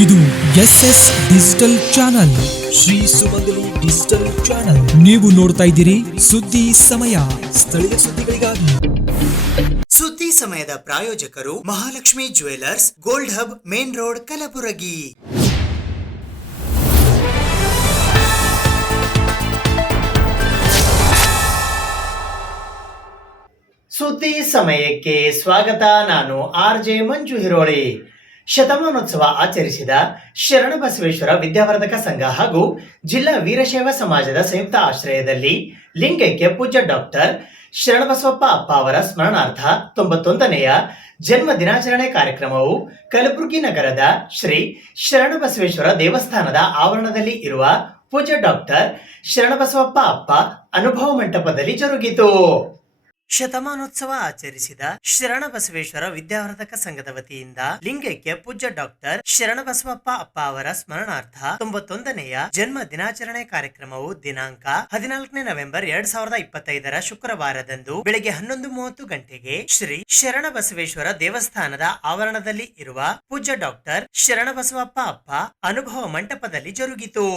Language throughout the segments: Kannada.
ಇದು SS ಡಿಜಿಟಲ್ ಚಾನಲ್, ಶ್ರೀ ಸುಮಂಗಲಿ ಡಿಜಿಟಲ್ ಚಾನಲ್. ನೀವು ನೋಡ್ತಾ ಇದ್ದೀರಿ ಸುದ್ದಿ ಸಮಯ, ಸ್ಥಳೀಯ ಸುದ್ದಿಗಳಿಗಾಗಿ. ಸುದ್ದಿ ಸಮಯದ ಪ್ರಾಯೋಜಕರು Mahalakshmi jewellers, gold hub, main road, Kalaburagi. ಸುದ್ದಿ ಸಮಯಕ್ಕೆ ಸ್ವಾಗತ. ನಾನು RJ ಮಂಜು ಹಿರೋಳಿ. ಶತಮಾನೋತ್ಸವ ಆಚರಿಸಿದ ಶರಣಬಸವೇಶ್ವರ ವಿದ್ಯಾವರ್ಧಕ ಸಂಘ ಹಾಗೂ ಜಿಲ್ಲಾ ವೀರಶೈವ ಸಮಾಜದ ಸಂಯುಕ್ತ ಆಶ್ರಯದಲ್ಲಿ ಲಿಂಗೈಕ್ಯ ಪೂಜ್ಯ ಡಾಕ್ಟರ್ ಶರಣಬಸವಪ್ಪ ಅಪ್ಪ ಅವರ ಸ್ಮರಣಾರ್ಥ 91ನೆಯ ಜನ್ಮ ದಿನಾಚರಣೆ ಕಾರ್ಯಕ್ರಮವು ಕಲಬುರಗಿ ನಗರದ ಶ್ರೀ ಶರಣಬಸವೇಶ್ವರ ದೇವಸ್ಥಾನದ ಆವರಣದಲ್ಲಿ ಇರುವ ಪೂಜ್ಯ ಡಾಕ್ಟರ್ ಶರಣಬಸವಪ್ಪ ಅಪ್ಪ ಅನುಭವ ಮಂಟಪದಲ್ಲಿ ಜರುಗಿತು. ಶತಮಾನೋತ್ಸವ ಆಚರಿಸಿದ ಶರಣಬಸವೇಶ್ವರ ವಿದ್ಯಾವರ್ಧಕ ಸಂಘದ ವತಿಯಿಂದ ಲಿಂಗೈಕ್ಯ ಪೂಜ್ಯ ಡಾಕ್ಟರ್ ಶರಣಬಸವಪ್ಪ ಅಪ್ಪ ಅವರ ಸ್ಮರಣಾರ್ಥ 91ನೆಯ ಜನ್ಮ ದಿನಾಚರಣೆ ಕಾರ್ಯಕ್ರಮವು ದಿನಾಂಕ 14 ನವೆಂಬರ್ 2025 ಶುಕ್ರವಾರದಂದು ಬೆಳಗ್ಗೆ 11:30 ಗಂಟೆಗೆ ಶ್ರೀ ಶರಣಬಸವೇಶ್ವರ ದೇವಸ್ಥಾನದ ಆವರಣದಲ್ಲಿ ಇರುವ ಪೂಜ್ಯ ಡಾಕ್ಟರ್ ಶರಣಬಸವಪ್ಪ ಅಪ್ಪ ಅನುಭವ ಮಂಟಪದಲ್ಲಿ ಜರುಗಿತು.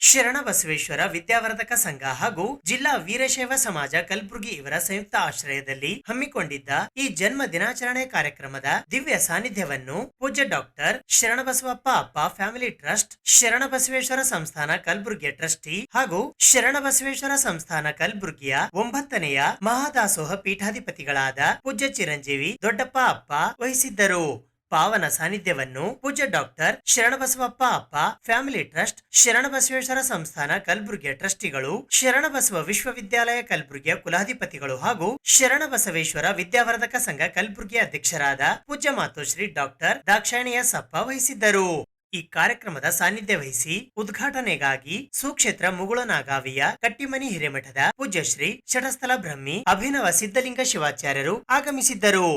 ಶರಣಬಸವೇಶ್ವರ ವಿದ್ಯಾವರ್ಧಕ ಸಂಘ ಹಾಗೂ ಜಿಲ್ಲಾ ವೀರಶೈವ ಸಮಾಜ ಕಲಬುರಗಿ ಇವರ ಸಂಯುಕ್ತ ಆಶ್ರಯದಲ್ಲಿ ಹಮ್ಮಿಕೊಂಡಿದ್ದ ಈ ಜನ್ಮ ದಿನಾಚರಣೆ ಕಾರ್ಯಕ್ರಮದ ದಿವ್ಯ ಸಾನ್ನಿಧ್ಯವನ್ನು ಪೂಜ್ಯ ಡಾಕ್ಟರ್ ಶರಣಬಸವಪ್ಪ ಅಪ್ಪ ಫ್ಯಾಮಿಲಿ ಟ್ರಸ್ಟ್, ಶರಣಬಸವೇಶ್ವರ ಸಂಸ್ಥಾನ ಕಲಬುರಗಿಯ ಟ್ರಸ್ಟಿ ಹಾಗೂ ಶರಣಬಸವೇಶ್ವರ ಸಂಸ್ಥಾನ ಕಲಬುರಗಿಯ 9ನೆಯ ಮಹಾದಾಸೋಹ ಪೀಠಾಧಿಪತಿಗಳಾದ ಪೂಜ್ಯ ಚಿರಂಜೀವಿ ದೊಡ್ಡಪ್ಪ ಅಪ್ಪ ವಹಿಸಿದ್ದರು. ಪಾವನ ಸಾನ್ನಿಧ್ಯವನ್ನು ಪೂಜ್ಯ ಡಾಕ್ಟರ್ ಶರಣಬಸವಪ್ಪ ಅಪ್ಪ ಫ್ಯಾಮಿಲಿ ಟ್ರಸ್ಟ್, ಶರಣಬಸವೇಶ್ವರ ಸಂಸ್ಥಾನ ಕಲಬುರಗಿಯ ಟ್ರಸ್ಟಿಗಳು, ಶರಣಬಸವ ವಿಶ್ವವಿದ್ಯಾಲಯ ಕಲಬುರಗಿಯ ಕುಲಾಧಿಪತಿಗಳು ಹಾಗೂ ಶರಣಬಸವೇಶ್ವರ ವಿದ್ಯಾವರ್ಧಕ ಸಂಘ ಕಲಬುರಗಿಯ ಅಧ್ಯಕ್ಷರಾದ ಪೂಜ್ಯ ಮಾತೋಶ್ರೀ ಡಾಕ್ಟರ್ ದಾಕ್ಷಾಯಣಿಯ ಸಪ್ಪ ವಹಿಸಿದ್ದರು. ಈ ಕಾರ್ಯಕ್ರಮದ ಸಾನ್ನಿಧ್ಯ ವಹಿಸಿ ಉದ್ಘಾಟನೆಗಾಗಿ ಸುಕ್ಷೇತ್ರ ಮುಗುಳನಾಗಾವಿಯ ಕಟ್ಟಿಮನಿ ಹಿರೇಮಠದ ಪೂಜ್ಯ ಶ್ರೀ ಶಟಸ್ಥಲ ಬ್ರಹ್ಮಿ ಅಭಿನವ ಸಿದ್ಧಲಿಂಗ ಶಿವಾಚಾರ್ಯರು ಆಗಮಿಸಿದ್ದರು.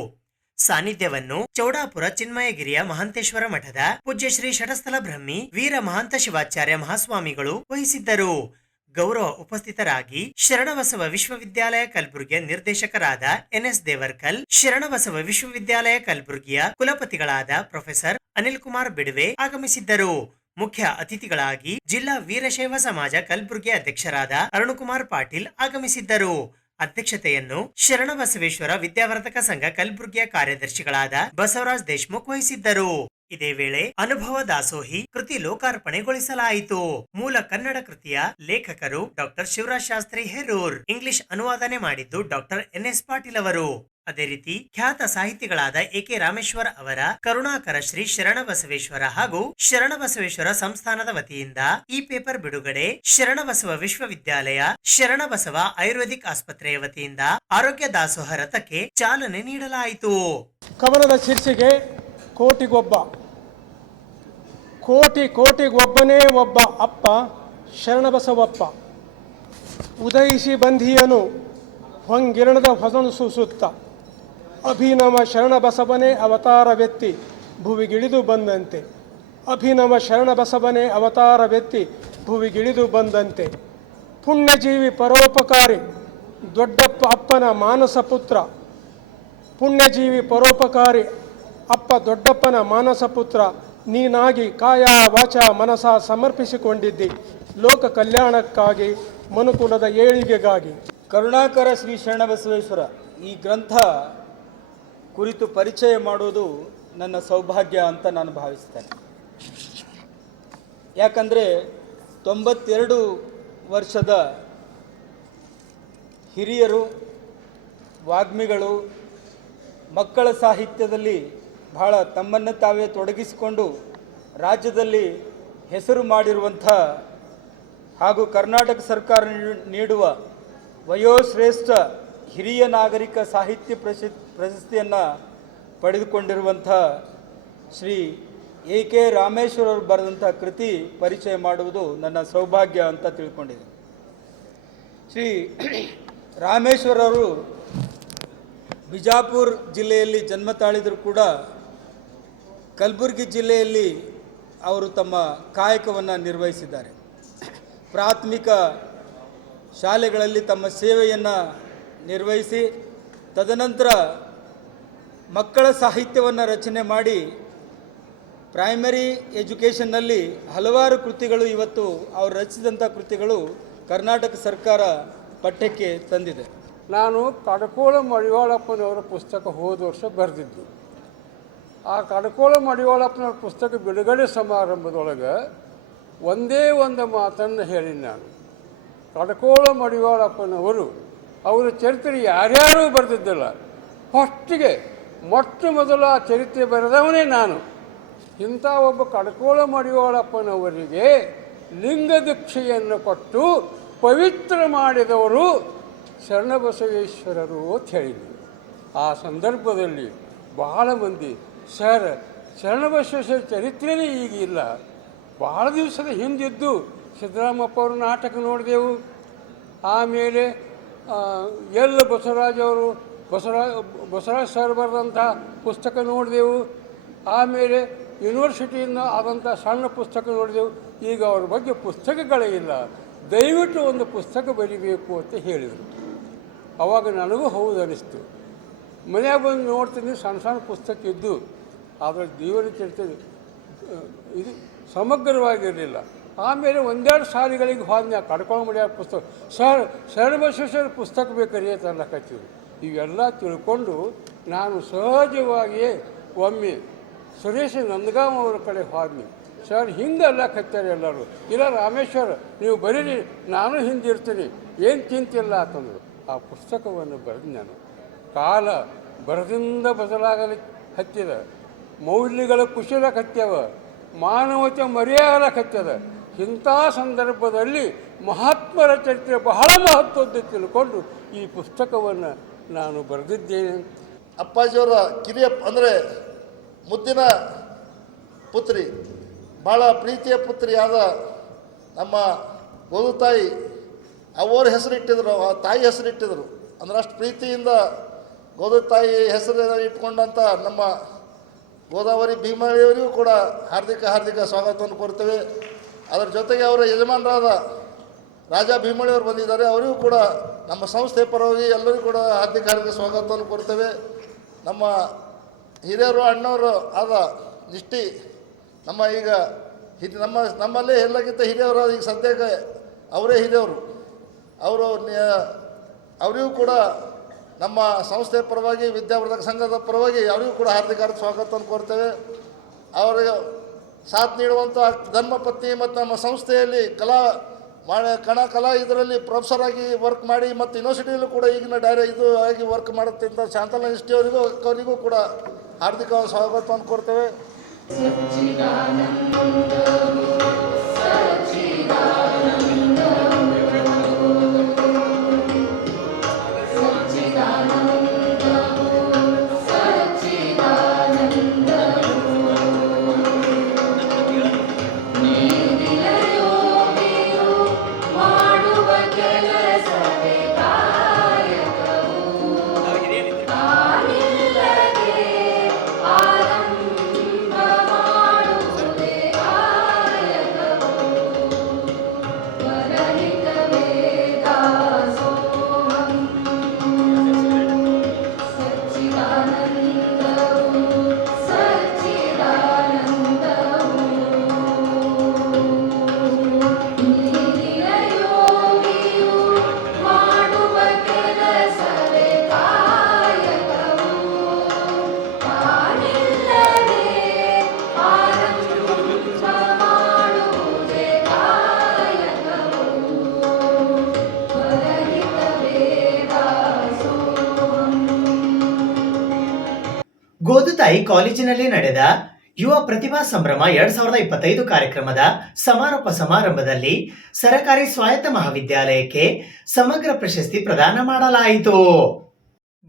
ಸಾನ್ನಿಧ್ಯವನ್ನು ಚೌಡಾಪುರ ಚಿನ್ಮಯಗಿರಿಯ ಮಹಾಂತೇಶ್ವರ ಮಠದ ಪೂಜ್ಯ ಶ್ರೀ ಶಟಸ್ಥಲ ಬ್ರಹ್ಮಿ ವೀರ ಮಹಾಂತ ಶಿವಾಚಾರ್ಯ ಮಹಾಸ್ವಾಮಿಗಳು ವಹಿಸಿದ್ದರು. ಗೌರವ ಉಪಸ್ಥಿತರಾಗಿ ಶರಣಬಸವ ವಿಶ್ವವಿದ್ಯಾಲಯ ಕಲಬುರಗಿಯ ನಿರ್ದೇಶಕರಾದ NS ದೇವರ್ಕಲ್, ಶರಣಬಸವ ವಿಶ್ವವಿದ್ಯಾಲಯ ಕಲಬುರಗಿಯ ಕುಲಪತಿಗಳಾದ ಪ್ರೊಫೆಸರ್ ಅನಿಲ್ ಕುಮಾರ್ ಬಿಡವೆ ಆಗಮಿಸಿದ್ದರು. ಮುಖ್ಯ ಅತಿಥಿಗಳಾಗಿ ಜಿಲ್ಲಾ ವೀರಶೈವ ಸಮಾಜ ಕಲಬುರಗಿಯ ಅಧ್ಯಕ್ಷರಾದ ಅರುಣಕುಮಾರ್ ಪಾಟೀಲ್ ಆಗಮಿಸಿದ್ದರು. ಅಧ್ಯಕ್ಷತೆಯನ್ನು ಶರಣಬಸವೇಶ್ವರ ವಿದ್ಯಾವರ್ಧಕ ಸಂಘ ಕಲಬುರಗಿಯ ಕಾರ್ಯದರ್ಶಿಗಳಾದ ಬಸವರಾಜ್ ದೇಶಮುಖ್ ವಹಿಸಿದ್ದರು. ಇದೇ ವೇಳೆ ಅನುಭವ ದಾಸೋಹಿ ಕೃತಿ ಲೋಕಾರ್ಪಣೆಗೊಳಿಸಲಾಯಿತು. ಮೂಲ ಕನ್ನಡ ಕೃತಿಯ ಲೇಖಕರು ಡಾಕ್ಟರ್ ಶಿವರಾಜ್ ಶಾಸ್ತ್ರಿ ಹೆರೂರ್, ಇಂಗ್ಲಿಷ್ ಅನುವಾದನೆ ಮಾಡಿದ್ದು ಡಾಕ್ಟರ್ NS ಪಾಟೀಲ್ ಅವರು. ಅದೇ ರೀತಿ ಖ್ಯಾತ ಸಾಹಿತಿಗಳಾದ AK ರಾಮೇಶ್ವರ್ ಅವರ ಕರುಣಾಕರ ಶ್ರೀ ಶರಣಬಸವೇಶ್ವರ ಹಾಗೂ ಶರಣಬಸವೇಶ್ವರ ಸಂಸ್ಥಾನದ ವತಿಯಿಂದ ಈ ಪೇಪರ್ ಬಿಡುಗಡೆ, ಶರಣಬಸವ ವಿಶ್ವವಿದ್ಯಾಲಯ, ಶರಣಬಸವ ಆಯುರ್ವೇದಿಕ್ ಆಸ್ಪತ್ರೆಯ ವತಿಯಿಂದ ಆರೋಗ್ಯ ದಾಸೋಹ ರಥಕ್ಕೆ ಚಾಲನೆ ನೀಡಲಾಯಿತು. ಕವನದ ಶೀರ್ಷಿಕೆ ಕೋಟಿಗೊಬ್ಬ. ಕೋಟಿಗೊಬ್ಬನೇ ಒಬ್ಬ ಅಪ್ಪ ಶರಣಬಸವಪ್ಪ. ಉದಯಿಸಿ ಬಂಧಿಯನು ಹೊಂಗಿರಣದ ಹೊಸನು ಸುತ್ತ. ಅಭಿನವ ಶರಣಬಸವನೇ ಅವತಾರವೆತ್ತಿ ಭುವಿಗಿಳಿದು ಬಂದಂತೆ. ಅಭಿನವ ಶರಣಬಸವನೇ ಅವತಾರವೆತ್ತಿ ಭುವಿಗಿಳಿದು ಬಂದಂತೆ. ಪುಣ್ಯಜೀವಿ ಪರೋಪಕಾರಿ ದೊಡ್ಡಪ್ಪ ಅಪ್ಪನ ಮಾನಸ ಪುತ್ರ. ಪುಣ್ಯಜೀವಿ ಪರೋಪಕಾರಿ ಅಪ್ಪ ದೊಡ್ಡಪ್ಪನ ಮಾನಸ ಪುತ್ರ. ನೀನಾಗಿ ಕಾಯ ವಾಚ ಮನಸ ಸಮರ್ಪಿಸಿಕೊಂಡಿದ್ದಿ ಲೋಕ ಕಲ್ಯಾಣಕ್ಕಾಗಿ, ಮನುಕುಲದ ಏಳಿಗೆಗಾಗಿ. ಕರುಣಾಕರ ಶ್ರೀ ಶರಣಬಸವೇಶ್ವರ ಈ ಗ್ರಂಥ ಕುರಿತು ಪರಿಚಯ ಮಾಡುವುದು ನನ್ನ ಸೌಭಾಗ್ಯ ಅಂತ ನಾನು ಭಾವಿಸ್ತೇನೆ. ಯಾಕಂದರೆ 92 ವರ್ಷದ ಹಿರಿಯರು, ವಾಗ್ಮಿಗಳು, ಮಕ್ಕಳ ಸಾಹಿತ್ಯದಲ್ಲಿ ಬಹಳ ತಮ್ಮನ್ನು ತಾವೇ ತೊಡಗಿಸಿಕೊಂಡು ರಾಜ್ಯದಲ್ಲಿ ಹೆಸರು ಮಾಡಿರುವಂಥ ಹಾಗೂ ಕರ್ನಾಟಕ ಸರ್ಕಾರ ನೀಡುವ ವಯೋಶ್ರೇಷ್ಠ ಹಿರಿಯ ನಾಗರಿಕ ಸಾಹಿತ್ಯ ಪ್ರಶಸ್ತಿಯನ್ನು ಪಡೆದುಕೊಂಡಿರುವಂಥ ಶ್ರೀ AK ರಾಮೇಶ್ವರ್ ಅವರು ಬರೆದಂಥ ಕೃತಿ ಪರಿಚಯ ಮಾಡುವುದು ನನ್ನ ಸೌಭಾಗ್ಯ ಅಂತ ತಿಳ್ಕೊಂಡಿದೆ. ಶ್ರೀ ರಾಮೇಶ್ವರ್ ಅವರು ಬಿಜಾಪುರ ಜಿಲ್ಲೆಯಲ್ಲಿ ಜನ್ಮ ತಾಳಿದರೂ ಕೂಡ ಕಲಬುರಗಿ ಜಿಲ್ಲೆಯಲ್ಲಿ ಅವರು ತಮ್ಮ ಕಾಯಕವನ್ನು ನಿರ್ವಹಿಸಿದ್ದಾರೆ. ಪ್ರಾಥಮಿಕ ಶಾಲೆಗಳಲ್ಲಿ ತಮ್ಮ ಸೇವೆಯನ್ನು ನಿರ್ವಹಿಸಿ ತದನಂತರ ಮಕ್ಕಳ ಸಾಹಿತ್ಯವನ್ನು ರಚನೆ ಮಾಡಿ ಪ್ರೈಮರಿ ಎಜುಕೇಷನ್ನಲ್ಲಿ ಹಲವಾರು ಕೃತಿಗಳು ಇವತ್ತು ಅವರು ರಚಿಸಿದಂಥ ಕೃತಿಗಳು ಕರ್ನಾಟಕ ಸರ್ಕಾರ ಪಠ್ಯಕ್ಕೆ ತಂದಿದೆ. ನಾನು ಕಡಕೋಳ ಮಡಿವಾಳಪ್ಪನವರ ಪುಸ್ತಕ ಹೋದ ವರ್ಷ ಬರೆದಿದ್ದು. ಆ ಕಡಕೋಳ ಮಡಿವಾಳಪ್ಪನವರ ಪುಸ್ತಕ ಬಿಡುಗಡೆ ಸಮಾರಂಭದೊಳಗೆ ಒಂದೇ ಒಂದು ಮಾತನ್ನು ಹೇಳಿ ನಾನು. ಕಡಕೋಳ ಮಡಿವಾಳಪ್ಪನವರು ಅವರ ಚರಿತ್ರೆ ಯಾರ್ಯಾರೂ ಬರೆದಿದ್ದಿಲ್ಲ. ಫಸ್ಟಿಗೆ ಮೊಟ್ಟ ಮೊದಲ ಆ ಚರಿತ್ರೆ ಬರೆದವನೇ ನಾನು. ಇಂಥ ಒಬ್ಬ ಕಡಕೋಳ ಮಡಿವಾಳಪ್ಪನವರಿಗೆ ಲಿಂಗ ದೀಕ್ಷೆಯನ್ನು ಕೊಟ್ಟು ಪವಿತ್ರ ಮಾಡಿದವರು ಶರಣಬಸವೇಶ್ವರರು ಅಂತ ಹೇಳಿದರು. ಆ ಸಂದರ್ಭದಲ್ಲಿ ಬಹಳ ಮಂದಿ ಸರ್ ಶರಣಬಸವೇಶ್ವರ ಚರಿತ್ರೆನೇ ಈಗಿಲ್ಲ, ಭಾಳ ದಿವಸದ ಹಿಂದಿದ್ದು ಸಿದ್ದರಾಮಪ್ಪ ಅವ್ರ ನಾಟಕ ನೋಡಿದೆವು. ಆಮೇಲೆ ಎಲ್ಲ ಬಸವರಾಜ್ ಅವರು ಬಸವರಾಜ್ ಸರ್ ಬರೆದಂಥ ಪುಸ್ತಕ ನೋಡಿದೆವು. ಆಮೇಲೆ ಯೂನಿವರ್ಸಿಟಿಯಿಂದ ಆದಂಥ ಸಣ್ಣ ಪುಸ್ತಕ ನೋಡಿದೆವು. ಈಗ ಅವ್ರ ಬಗ್ಗೆ ಪುಸ್ತಕಗಳೇ ಇಲ್ಲ, ದಯವಿಟ್ಟು ಒಂದು ಪುಸ್ತಕ ಬರೀಬೇಕು ಅಂತ ಹೇಳಿದರು. ಅವಾಗ ನನಗೂ ಹೌದು ಅನ್ನಿಸ್ತು. ಮನೆಯಾಗ ಬಂದು ನೋಡ್ತೀನಿ, ಸಣ್ಣ ಸಣ್ಣ ಪುಸ್ತಕ ಇದ್ದು ಅದರ ಜೀವನ ಚರಿತ್ರೆ ಇದು ಸಮಗ್ರವಾಗಿರಲಿಲ್ಲ. ಆಮೇಲೆ ಒಂದೆರಡು ಸಾಲಿಗಳಿಗೆ ಹೋದ್ನ ಕಡ್ಕೊಂಡು ಮಾಡ್ಯಾರ ಪುಸ್ತಕ. ಸರ್ ಶರಣಬಸವೇಶ್ವರ ಪುಸ್ತಕ ಬೇಕಾರಿ ಅಂತ ಅನ್ನಕತ್ತೀವಿ. ಇವೆಲ್ಲ ತಿಳ್ಕೊಂಡು ನಾನು ಸಹಜವಾಗಿಯೇ ಒಮ್ಮೆ ಸುರೇಶ್ ನಂದಗಾಂವ್ ಅವ್ರ ಕಡೆ ಹೋದ್ನಿ. ಸರ್ ಹಿಂಗೆಲ್ಲ ಕತ್ತಾರೆ ಎಲ್ಲರೂ, ಇಲ್ಲ ರಾಮೇಶ್ವರ ನೀವು ಬರೀರಿ, ನಾನು ಹಿಂದಿರ್ತೀನಿ, ಏನು ಚಿಂತಿಲ್ಲ ಅಂತಂದರು. ಆ ಪುಸ್ತಕವನ್ನು ಬರೆದು ನಾನು. ಕಾಲ ಬರದಿಂದ ಬದಲಾಗಲಿಕ್ಕೆ ಹತ್ತಿದ, ಮೌಲ್ಯಗಳ ಕುಶಲಕ್ಕೆ ಹತ್ಯವ, ಮಾನವತೆ ಮರೆಯಾಗಲಿಕ್ಕೆ ಹತ್ಯದ. ಇಂಥ ಸಂದರ್ಭದಲ್ಲಿ ಮಹಾತ್ಮರ ಚರಿತ್ರೆ ಬಹಳ ಮಹತ್ವದ್ದು ತಿಳ್ಕೊಂಡು ಈ ಪುಸ್ತಕವನ್ನು ನಾನು ಬರೆದಿದ್ದೇನೆ. ಅಪ್ಪಾಜಿಯವರ ಕಿರಿಯ ಅಂದರೆ ಮುದ್ದಿನ ಪುತ್ರಿ, ಭಾಳ ಪ್ರೀತಿಯ ಪುತ್ರಿಯಾದ ನಮ್ಮ ಗೋದುತಾಯಿ ಅವರ ಹೆಸರಿಟ್ಟಿದ್ರು, ಆ ತಾಯಿ ಹೆಸರಿಟ್ಟಿದ್ರು. ಅಂದ್ರೆ ಅಷ್ಟು ಪ್ರೀತಿಯಿಂದ ಗೋದುತಾಯಿ ಹೆಸರು ಇಟ್ಕೊಂಡಂಥ ನಮ್ಮ ಗೋದಾವರಿ ಭೀಮಳಿಯವರಿಗೂ ಕೂಡ ಹಾರ್ದಿಕ ಸ್ವಾಗತವನ್ನು ಕೋರ್ತೇವೆ. ಅದರ ಜೊತೆಗೆ ಅವರ ಯಜಮಾನರಾದ ರಾಜಾ ಭೀಮಳಿಯವರು ಬಂದಿದ್ದಾರೆ, ಅವರಿಗೂ ಕೂಡ ನಮ್ಮ ಸಂಸ್ಥೆ ಪರವಾಗಿ ಎಲ್ಲರಿಗೂ ಕೂಡ ಹಾರ್ದಿಕ ಸ್ವಾಗತವನ್ನು ಕೋರ್ತೇವೆ. ನಮ್ಮ ಹಿರಿಯರು ಅಣ್ಣವರು ಆದ ನಿಷ್ಠಿ ನಮ್ಮ ಈಗ ನಮ್ಮಲ್ಲೇ ಎಲ್ಲಕ್ಕಿಂತ ಹಿರಿಯವರು ಈಗ ಸದ್ಯಕ್ಕೆ ಅವರೇ ಹಿರಿಯವರು. ಅವರಿಗೂ ಕೂಡ ನಮ್ಮ ಸಂಸ್ಥೆ ಪರವಾಗಿ ವಿದ್ಯಾವರ್ಧಕ ಸಂಘದ ಪರವಾಗಿ ಅವರಿಗೂ ಕೂಡ ಹಾರ್ದಿಕ ಸ್ವಾಗತವನ್ನು ಕೋರ್ತೇವೆ. ಅವರಿಗೆ ಸಾಥ್ ನೀಡುವಂಥ ಧರ್ಮಪತ್ನಿ ಮತ್ತು ನಮ್ಮ ಸಂಸ್ಥೆಯಲ್ಲಿ ಕಲಾ ಇದರಲ್ಲಿ ಪ್ರೊಫೆಸರ್ ಆಗಿ ವರ್ಕ್ ಮಾಡಿ ಮತ್ತು ಯೂನಿವರ್ಸಿಟಿಯಲ್ಲೂ ಕೂಡ ಈಗಿನ ಇದು ಆಗಿ ವರ್ಕ್ ಮಾಡುತ್ತಿದ್ದ ಶಾಂತಲಾ ಅವರಿಗೂ ಕೂಡ ಹಾರ್ದಿಕ ಸ್ವಾಗತವನ್ನು ಕೋರ್ತೇವೆ. ಗೋದುತಾಯಿ ಕಾಲೇಜಿನಲ್ಲಿ ನಡೆದ ಯುವ ಪ್ರತಿಭಾ ಸಂಭ್ರಮ 2025 ಕಾರ್ಯಕ್ರಮದ ಸಮಾರೋಪ ಸಮಾರಂಭದಲ್ಲಿ ಸರಕಾರಿ ಸ್ವಾಯತ್ತ ಮಹಾವಿದ್ಯಾಲಯಕ್ಕೆ ಸಮಗ್ರ ಪ್ರಶಸ್ತಿ ಪ್ರದಾನ ಮಾಡಲಾಯಿತು.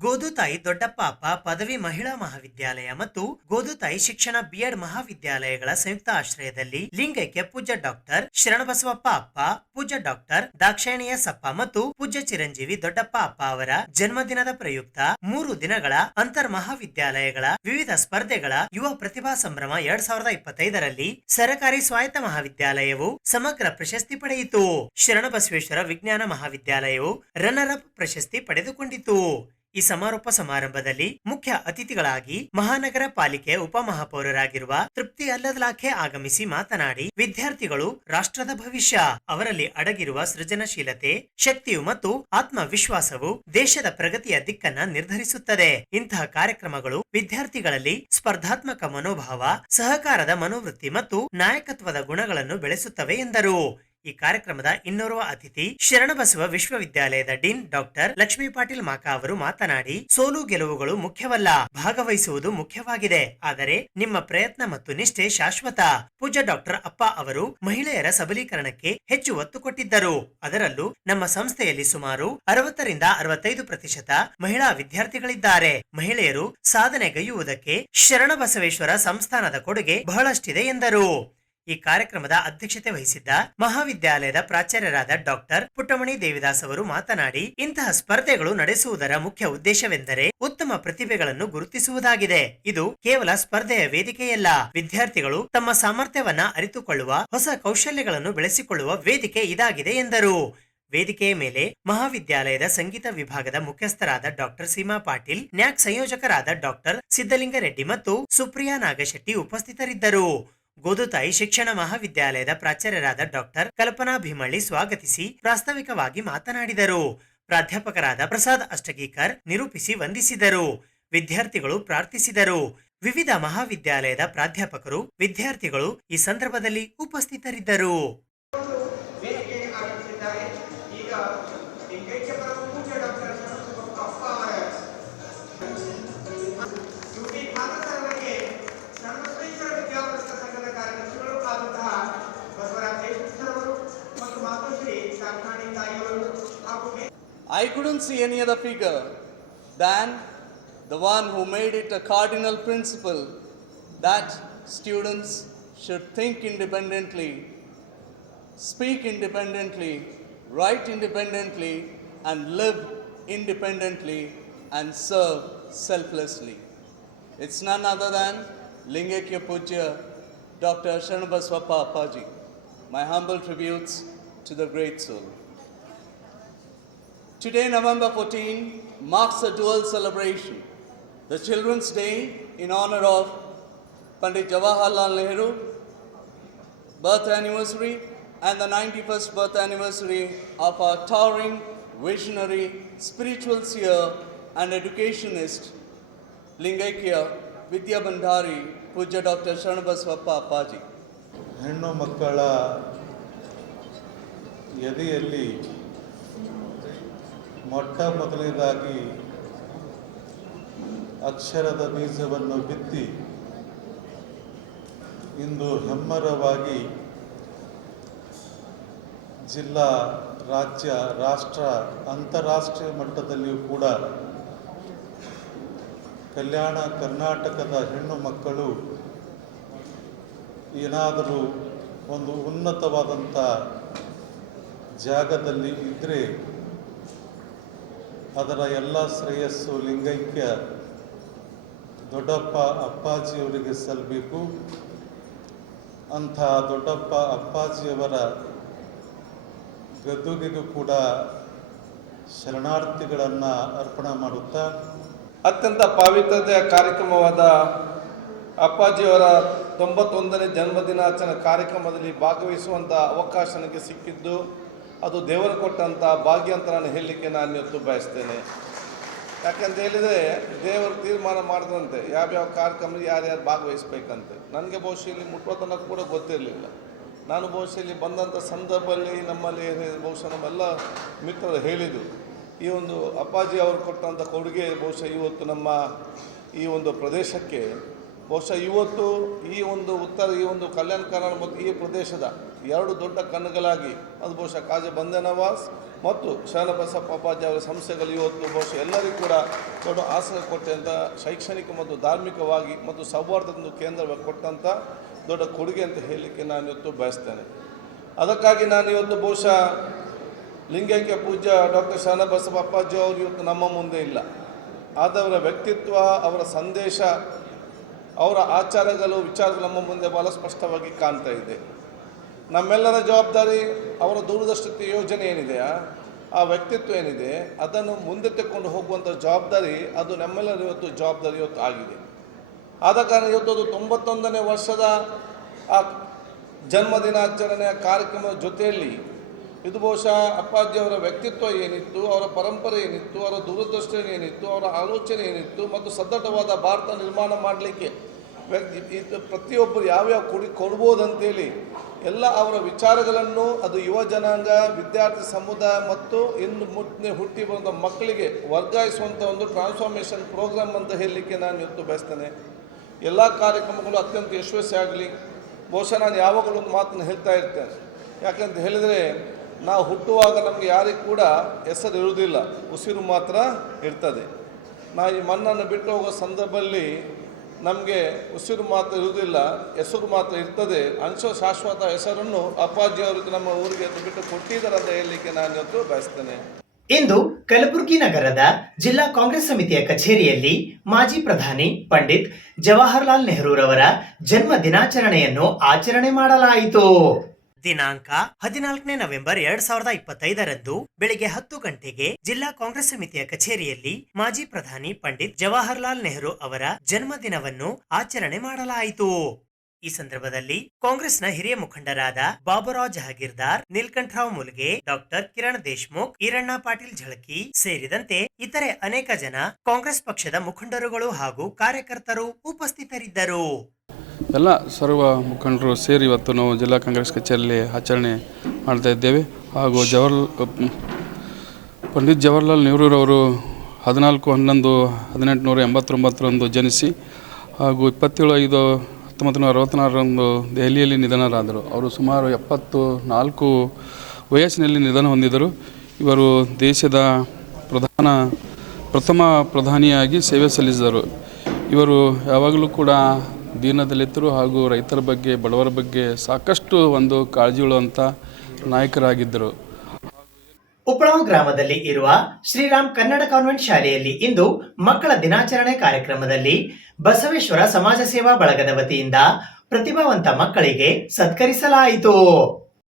ಗೋದುತಾಯಿ ದೊಡ್ಡಪ್ಪ ಅಪ್ಪ ಪದವಿ ಮಹಿಳಾ ಮಹಾವಿದ್ಯಾಲಯ ಮತ್ತು ಗೋದುತಾಯಿ ಶಿಕ್ಷಣ ಬಿಎಡ್ ಮಹಾವಿದ್ಯಾಲಯಗಳ ಸಂಯುಕ್ತ ಆಶ್ರಯದಲ್ಲಿ ಲಿಂಗೈಕ್ಯ ಪೂಜ್ಯ ಡಾಕ್ಟರ್ ಶರಣಬಸವಪ್ಪ ಅಪ್ಪ, ಪೂಜ್ಯ ಡಾಕ್ಟರ್ ದಾಕ್ಷಾಯಣಿಯ ಸಪ್ಪ ಮತ್ತು ಪೂಜ್ಯ ಚಿರಂಜೀವಿ ದೊಡ್ಡಪ್ಪ ಅಪ್ಪ ಅವರ ಜನ್ಮದಿನದ ಪ್ರಯುಕ್ತ 3 ದಿನಗಳ ಅಂತರ್ ಮಹಾವಿದ್ಯಾಲಯಗಳ ವಿವಿಧ ಸ್ಪರ್ಧೆಗಳ ಯುವ ಪ್ರತಿಭಾ ಸಂಭ್ರಮ 2025ರಲ್ಲಿ ಸರಕಾರಿ ಸ್ವಾಯತ್ತ ಮಹಾವಿದ್ಯಾಲಯವು ಸಮಗ್ರ ಪ್ರಶಸ್ತಿ ಪಡೆಯಿತು. ಶರಣಬಸವೇಶ್ವರ ವಿಜ್ಞಾನ ಮಹಾವಿದ್ಯಾಲಯವು ರನ್ನರ್ ಅಪ್ ಪ್ರಶಸ್ತಿ ಪಡೆದುಕೊಂಡಿತು. ಈ ಸಮಾರೋಪ ಸಮಾರಂಭದಲ್ಲಿ ಮುಖ್ಯ ಅತಿಥಿಗಳಾಗಿ ಮಹಾನಗರ ಪಾಲಿಕೆ ಉಪಮಹಾಪೌರರಾಗಿರುವ ತೃಪ್ತಿ ಅಲ್ಲದಲಾಖೆ ಆಗಮಿಸಿ ಮಾತನಾಡಿ, ವಿದ್ಯಾರ್ಥಿಗಳು ರಾಷ್ಟ್ರದ ಭವಿಷ್ಯ, ಅವರಲ್ಲಿ ಅಡಗಿರುವ ಸೃಜನಶೀಲತೆ, ಶಕ್ತಿಯು ಮತ್ತು ಆತ್ಮವಿಶ್ವಾಸವು ದೇಶದ ಪ್ರಗತಿಯ ದಿಕ್ಕನ್ನ ನಿರ್ಧರಿಸುತ್ತದೆ. ಇಂತಹ ಕಾರ್ಯಕ್ರಮಗಳು ವಿದ್ಯಾರ್ಥಿಗಳಲ್ಲಿ ಸ್ಪರ್ಧಾತ್ಮಕ ಮನೋಭಾವ, ಸಹಕಾರದ ಮನೋವೃತ್ತಿ ಮತ್ತು ನಾಯಕತ್ವದ ಗುಣಗಳನ್ನು ಬೆಳೆಸುತ್ತವೆ ಎಂದರು. ಈ ಕಾರ್ಯಕ್ರಮದ ಇನ್ನೋರ್ವ ಅತಿಥಿ ಶರಣಬಸವ ವಿಶ್ವವಿದ್ಯಾಲಯದ ಡೀನ್ ಡಾಕ್ಟರ್ ಲಕ್ಷ್ಮೀ ಪಾಟೀಲ್ ಮಾಕಾ ಅವರು ಮಾತನಾಡಿ, ಸೋಲು ಗೆಲುವುಗಳು ಮುಖ್ಯವಲ್ಲ, ಭಾಗವಹಿಸುವುದು ಮುಖ್ಯವಾಗಿದೆ. ಆದರೆ ನಿಮ್ಮ ಪ್ರಯತ್ನ ಮತ್ತು ನಿಷ್ಠೆ ಶಾಶ್ವತ. ಪೂಜ್ಯ ಡಾಕ್ಟರ್ ಅಪ್ಪ ಅವರು ಮಹಿಳೆಯರ ಸಬಲೀಕರಣಕ್ಕೆ ಹೆಚ್ಚು ಒತ್ತು ಕೊಟ್ಟಿದ್ದರು. ಅದರಲ್ಲೂ ನಮ್ಮ ಸಂಸ್ಥೆಯಲ್ಲಿ ಸುಮಾರು 60-65% ಮಹಿಳಾ ವಿದ್ಯಾರ್ಥಿಗಳಿದ್ದಾರೆ. ಮಹಿಳೆಯರು ಸಾಧನೆಗೈಯುವುದಕ್ಕೆ ಶರಣಬಸವೇಶ್ವರ ಸಂಸ್ಥಾನದ ಕೊಡುಗೆ ಬಹಳಷ್ಟಿದೆ ಎಂದರು. ಈ ಕಾರ್ಯಕ್ರಮದ ಅಧ್ಯಕ್ಷತೆ ವಹಿಸಿದ್ದ ಮಹಾವಿದ್ಯಾಲಯದ ಪ್ರಾಚಾರ್ಯರಾದ ಡಾಕ್ಟರ್ ಪುಟ್ಟಮಣಿ ದೇವಿದಾಸ್ ಅವರು ಮಾತನಾಡಿ, ಇಂತಹ ಸ್ಪರ್ಧೆಗಳು ನಡೆಸುವುದರ ಮುಖ್ಯ ಉದ್ದೇಶವೆಂದರೆ ಉತ್ತಮ ಪ್ರತಿಭೆಗಳನ್ನು ಗುರುತಿಸುವುದಾಗಿದೆ. ಇದು ಕೇವಲ ಸ್ಪರ್ಧೆಯ ವೇದಿಕೆಯಲ್ಲ, ವಿದ್ಯಾರ್ಥಿಗಳು ತಮ್ಮ ಸಾಮರ್ಥ್ಯವನ್ನ ಅರಿತುಕೊಳ್ಳುವ, ಹೊಸ ಕೌಶಲ್ಯಗಳನ್ನು ಬೆಳೆಸಿಕೊಳ್ಳುವ ವೇದಿಕೆ ಇದಾಗಿದೆ ಎಂದರು. ವೇದಿಕೆಯ ಮೇಲೆ ಮಹಾವಿದ್ಯಾಲಯದ ಸಂಗೀತ ವಿಭಾಗದ ಮುಖ್ಯಸ್ಥರಾದ ಡಾಕ್ಟರ್ ಸೀಮಾ ಪಾಟೀಲ್, ನ್ಯಾಕ್ ಸಂಯೋಜಕರಾದ ಡಾಕ್ಟರ್ ಸಿದ್ದಲಿಂಗರೆಡ್ಡಿ ಮತ್ತು ಸುಪ್ರಿಯಾ ನಾಗಶೆಟ್ಟಿ ಉಪಸ್ಥಿತರಿದ್ದರು. ಗೋದುತಾಯಿ ಶಿಕ್ಷಣ ಮಹಾವಿದ್ಯಾಲಯದ ಪ್ರಾಚಾರ್ಯರಾದ ಡಾಕ್ಟರ್ ಕಲ್ಪನಾ ಭೀಮಳ್ಳಿ ಸ್ವಾಗತಿಸಿ ಪ್ರಾಸ್ತಾವಿಕವಾಗಿ ಮಾತನಾಡಿದರು. ಪ್ರಾಧ್ಯಾಪಕರಾದ ಪ್ರಸಾದ್ ಅಷ್ಟಗೀಕರ್ ನಿರೂಪಿಸಿ ವಂದಿಸಿದರು. ವಿದ್ಯಾರ್ಥಿಗಳು ಪ್ರಾರ್ಥಿಸಿದರು. ವಿವಿಧ ಮಹಾವಿದ್ಯಾಲಯದ ಪ್ರಾಧ್ಯಾಪಕರು, ವಿದ್ಯಾರ್ಥಿಗಳು ಈ ಸಂದರ್ಭದಲ್ಲಿ ಉಪಸ್ಥಿತರಿದ್ದರು. I couldn't see any other figure than the one who made it a cardinal principle that students should think independently, speak independently, write independently, and live independently and serve selflessly. It's none other than Lingekya Pujya Dr. Sharanabaswappa Appaji. My humble tributes to the great soul. Today, November 14, marks a dual celebration. The Children's Day in honor of Pandit Jawaharlal Nehru birth anniversary and the 91st birth anniversary of our towering, visionary, spiritual seer and educationist, Lingekya Vidya Bandhari, Pujya Dr. Sharanabaswappa Appaji. ಹೆಣ್ಣು ಮಕ್ಕಳ ಎದೆಯಲ್ಲಿ ಮೊಟ್ಟ ಮೊದಲನೇದಾಗಿ ಅಕ್ಷರದ ಬೀಜವನ್ನು ಬಿತ್ತಿ ಇಂದು ಹೆಮ್ಮರವಾಗಿ ಜಿಲ್ಲಾ, ರಾಜ್ಯ, ರಾಷ್ಟ್ರ, ಅಂತಾರಾಷ್ಟ್ರೀಯ ಮಟ್ಟದಲ್ಲಿಯೂ ಕೂಡ ಕಲ್ಯಾಣ ಕರ್ನಾಟಕದ ಹೆಣ್ಣು ಮಕ್ಕಳು ಏನಾದರೂ ಒಂದು ಉನ್ನತವಾದಂಥ ಜಾಗದಲ್ಲಿ ಇದ್ದರೆ ಅದರ ಎಲ್ಲ ಶ್ರೇಯಸ್ಸು ಲಿಂಗೈಕ್ಯ ದೊಡ್ಡಪ್ಪ ಅಪ್ಪಾಜಿಯವರಿಗೆ ಸಲ್ಲಬೇಕು. ಅಂಥ ದೊಡ್ಡಪ್ಪ ಅಪ್ಪಾಜಿಯವರ ಗದ್ದುಗೆಗೂ ಕೂಡ ಶರಣಾರ್ಥಿಗಳನ್ನು ಅರ್ಪಣೆ ಮಾಡುತ್ತಾ, ಅತ್ಯಂತ ಪಾವಿತ್ರತೆಯ ಕಾರ್ಯಕ್ರಮವಾದ ಅಪ್ಪಾಜಿಯವರ 91ನೇ ಜನ್ಮದಿನಾಚರಣೆ ಕಾರ್ಯಕ್ರಮದಲ್ಲಿ ಭಾಗವಹಿಸುವಂಥ ಅವಕಾಶ ನನಗೆ ಸಿಕ್ಕಿದ್ದು ಅದು ದೇವರು ಕೊಟ್ಟಂಥ ಭಾಗ್ಯ ಅಂತ ನಾನು ಹೇಳಲಿಕ್ಕೆ ನಾನು ಇವತ್ತು ಬಯಸ್ತೇನೆ. ಯಾಕಂತ ಹೇಳಿದರೆ ದೇವರು ತೀರ್ಮಾನ ಮಾಡಿದಂತೆ ಯಾವ್ಯಾವ ಕಾರ್ಯಕ್ರಮ ಯಾರ್ಯಾರು ಭಾಗವಹಿಸ್ಬೇಕಂತೆ. ನನಗೆ ಬಹುಶಃ ಇಲ್ಲಿ ಮುಟ್ಟುವ ತನಕ ಕೂಡ ಗೊತ್ತಿರಲಿಲ್ಲ. ನಾನು ಬಹುಶಃ ಇಲ್ಲಿ ಬಂದಂಥ ಸಂದರ್ಭದಲ್ಲಿ ನಮ್ಮಲ್ಲಿ ಬಹುಶಃ ನಮ್ಮೆಲ್ಲ ಮಿತ್ರರು ಹೇಳಿದರು, ಈ ಒಂದು ಅಪ್ಪಾಜಿ ಅವರು ಕೊಟ್ಟಂಥ ಕೊಡುಗೆ ಬಹುಶಃ ಇವತ್ತು ನಮ್ಮ ಈ ಒಂದು ಪ್ರದೇಶಕ್ಕೆ ಬಹುಶಃ ಇವತ್ತು ಈ ಒಂದು ಕಲ್ಯಾಣ ಕರ್ನಾಟಕ ಮತ್ತು ಈ ಪ್ರದೇಶದ ಎರಡು ದೊಡ್ಡ ಕಣ್ಣುಗಳಾಗಿ ಅದು ಬಹುಶಃ ಕಾಜಿ ಬಂದೆ ನವಾಜ್ ಮತ್ತು ಶರಣಬಸಪ್ಪ ಅಪ್ಪಾಜಿ ಅವರ ಸಂಸ್ಥೆಗಳು ಇವತ್ತು ಬಹುಶಃ ಎಲ್ಲರಿಗೂ ಕೂಡ ದೊಡ್ಡ ಆಸರೆ ಕೊಟ್ಟಂಥ ಶೈಕ್ಷಣಿಕ ಮತ್ತು ಧಾರ್ಮಿಕವಾಗಿ ಮತ್ತು ಸೌಹಾರ್ದದ ಕೇಂದ್ರ ಕೊಟ್ಟಂಥ ದೊಡ್ಡ ಕೊಡುಗೆ ಅಂತ ಹೇಳಲಿಕ್ಕೆ ನಾನು ಇವತ್ತು ಬಯಸ್ತೇನೆ. ಅದಕ್ಕಾಗಿ ನಾನು ಇವತ್ತು ಬಹುಶಃ ಲಿಂಗೈಕ್ಯ ಪೂಜ್ಯ ಡಾಕ್ಟರ್ ಶರಣಬಸಪ್ಪ ಅಪ್ಪಾಜಿ ಅವರು ಇವತ್ತು ನಮ್ಮ ಮುಂದೆ ಇಲ್ಲ. ಆದವರ ವ್ಯಕ್ತಿತ್ವ, ಅವರ ಸಂದೇಶ, ಅವರ ಆಚಾರಗಳು, ವಿಚಾರಗಳು ನಮ್ಮ ಮುಂದೆ ಭಾಳ ಸ್ಪಷ್ಟವಾಗಿ ಕಾಣ್ತಾ ಇದೆ. ನಮ್ಮೆಲ್ಲರ ಜವಾಬ್ದಾರಿ ಅವರ ದೂರದೃಷ್ಟಿ ಯೋಜನೆ ಏನಿದೆಯಾ ಆ ವ್ಯಕ್ತಿತ್ವ ಏನಿದೆ ಅದನ್ನು ಮುಂದೆ ತೆಕ್ಕೊಂಡು ಹೋಗುವಂಥ ಜವಾಬ್ದಾರಿ ಅದು ನಮ್ಮೆಲ್ಲರ ಇವತ್ತು ಜವಾಬ್ದಾರಿ ಇವತ್ತು ಆಗಿದೆ. ಆದ ಕಾರಣ ಇವತ್ತು ಅದು 91ನೇ ವರ್ಷದ ಆ ಜನ್ಮದಿನಾಚರಣೆಯ ಕಾರ್ಯಕ್ರಮದ ಜೊತೆಯಲ್ಲಿ ಇದು ಬಹುಶಃ ಅಪ್ಪಾಜಿಯವರ ವ್ಯಕ್ತಿತ್ವ ಏನಿತ್ತು, ಅವರ ಪರಂಪರೆ ಏನಿತ್ತು, ಅವರ ದೂರದೃಷ್ಟಿ ಏನಿತ್ತು, ಅವರ ಆಲೋಚನೆ ಏನಿತ್ತು ಮತ್ತು ಸದೃಢವಾದ ಭಾರತ ನಿರ್ಮಾಣ ಮಾಡಲಿಕ್ಕೆ ಪ್ರತಿಯೊಬ್ಬರು ಯಾವ್ಯಾವ ಕೊಡ್ಬೋದಂತೇಳಿ ಎಲ್ಲ ಅವರ ವಿಚಾರಗಳನ್ನು ಅದು ಯುವ ಜನಾಂಗ, ವಿದ್ಯಾರ್ಥಿ ಸಮುದಾಯ ಮತ್ತು ಇನ್ನು ಮುಂದೆ ಹುಟ್ಟಿ ಬಂದ ಮಕ್ಕಳಿಗೆ ವರ್ಗಾಯಿಸುವಂಥ ಒಂದು ಟ್ರಾನ್ಸ್ಫಾರ್ಮೇಷನ್ ಪ್ರೋಗ್ರಾಮ್ ಅಂತ ಹೇಳಲಿಕ್ಕೆ ನಾನು ಇವತ್ತು ಬಯಸ್ತೇನೆ. ಎಲ್ಲ ಕಾರ್ಯಕ್ರಮಗಳು ಅತ್ಯಂತ ಯಶಸ್ವಿಯಾಗಲಿ. ಬಹುಶಃ ನಾನು ಯಾವಾಗಲೂ ಒಂದು ಮಾತನ್ನು ಹೇಳ್ತಾ ಇರ್ತೇನೆ. ಯಾಕಂತ ಹೇಳಿದರೆ ನಾವು ಹುಟ್ಟುವಾಗ ನಮಗೆ ಯಾರಿಗೂ ಕೂಡ ಹೆಸರು ಇರುವುದಿಲ್ಲ, ಉಸಿರು ಮಾತ್ರ ಇರ್ತದೆ. ನಾವು ಈ ಮಣ್ಣನ್ನು ಬಿಟ್ಟು ಹೋಗೋ ಸಂದರ್ಭದಲ್ಲಿ ನಮಗೆ ಉಸಿರು ಮಾತ್ರ ಇರುವುದಿಲ್ಲ, ಹೆಸರು ಮಾತ್ರ ಇರ್ತದೆ. ಶಾಶ್ವತ ಹೆಸರನ್ನು ಅಪ್ಪಾಜಿಯವರು ನಮ್ಮ ಊರಿಗೆ ಬಿಟ್ಟು ಕೊಟ್ಟಿದ್ದಾರೆ ಅಂತ ಹೇಳಲಿಕ್ಕೆ ನಾನು ಇವತ್ತು ಬಯಸ್ತೇನೆ. ಇಂದು ಕಲಬುರಗಿ ನಗರದ ಜಿಲ್ಲಾ ಕಾಂಗ್ರೆಸ್ ಸಮಿತಿಯ ಕಚೇರಿಯಲ್ಲಿ ಮಾಜಿ ಪ್ರಧಾನಿ ಪಂಡಿತ್ ಜವಾಹರ್ಲಾಲ್ ನೆಹರೂರವರ ಜನ್ಮ ದಿನಾಚರಣೆಯನ್ನು ಆಚರಣೆ ಮಾಡಲಾಯಿತು. ದಿನಾಂಕ 14 ನವೆಂಬರ್ 2025ರಂದು ಬೆಳಿಗ್ಗೆ 10 ಗಂಟೆಗೆ ಜಿಲ್ಲಾ ಕಾಂಗ್ರೆಸ್ ಸಮಿತಿಯ ಕಚೇರಿಯಲ್ಲಿ ಮಾಜಿ ಪ್ರಧಾನಿ ಪಂಡಿತ್ ಜವಾಹರ್ಲಾಲ್ ನೆಹರು ಅವರ ಜನ್ಮದಿನವನ್ನು ಆಚರಣೆ ಮಾಡಲಾಯಿತು. ಈ ಸಂದರ್ಭದಲ್ಲಿ ಕಾಂಗ್ರೆಸ್ನ ಹಿರಿಯ ಮುಖಂಡರಾದ ಬಾಬುರಾವ್ ಜಹಗೀರ್ದಾರ್, ನೀಲ್ಕಂಠರಾವ್ ಮುಲ್ಗೆ, ಡಾಕ್ಟರ್ ಕಿರಣ್ ದೇಶ್ಮುಖ್, ಈರಣ್ಣ ಪಾಟೀಲ್ ಝಳಕಿ ಸೇರಿದಂತೆ ಇತರೆ ಅನೇಕ ಜನ ಕಾಂಗ್ರೆಸ್ ಪಕ್ಷದ ಮುಖಂಡರುಗಳು ಹಾಗೂ ಕಾರ್ಯಕರ್ತರು ಉಪಸ್ಥಿತರಿದ್ದರು. ಎಲ್ಲ ಸರ್ವ ಮುಖಂಡರು ಸೇರಿ ಇವತ್ತು ನಾವು ಜಿಲ್ಲಾ ಕಾಂಗ್ರೆಸ್ ಕಚೇರಿಯಲ್ಲಿ ಆಚರಣೆ ಮಾಡ್ತಾ ಇದ್ದೇವೆ. ಹಾಗೂ ಪಂಡಿತ್ ಜವಾಹರ್ಲಾಲ್ ನೆಹರೂರವರು 14/11/1889 ಜನಿಸಿ ಹಾಗೂ 27/5/1964 ದೆಹಲಿಯಲ್ಲಿ ನಿಧನರಾದರು. ಅವರು ಸುಮಾರು 74 ವಯಸ್ಸಿನಲ್ಲಿ ನಿಧನ ಹೊಂದಿದರು. ಇವರು ದೇಶದ ಪ್ರಥಮ ಪ್ರಧಾನಿಯಾಗಿ ಸೇವೆ ಸಲ್ಲಿಸಿದರು. ಇವರು ಯಾವಾಗಲೂ ಕೂಡ ದೀನದಲಿತರು ಹಾಗೂ ರೈತರ ಬಗ್ಗೆ, ಬಡವರ ಬಗ್ಗೆ ಸಾಕಷ್ಟು ಒಂದು ಕಾಳಜಿಯುಳ್ಳುವಂಥ ನಾಯಕರಾಗಿದ್ದರು. ಉಪ್ಪಳಾವ್ ಗ್ರಾಮದಲ್ಲಿ ಇರುವ ಶ್ರೀರಾಮ್ ಕನ್ನಡ ಕಾನ್ವೆಂಟ್ ಶಾಲೆಯಲ್ಲಿ ಇಂದು ಮಕ್ಕಳ ದಿನಾಚರಣೆ ಕಾರ್ಯಕ್ರಮದಲ್ಲಿ ಬಸವೇಶ್ವರ ಸಮಾಜ ಸೇವಾ ಬಳಗದ ವತಿಯಿಂದ ಪ್ರತಿಭಾವಂತ ಮಕ್ಕಳಿಗೆ ಸತ್ಕರಿಸಲಾಯಿತು.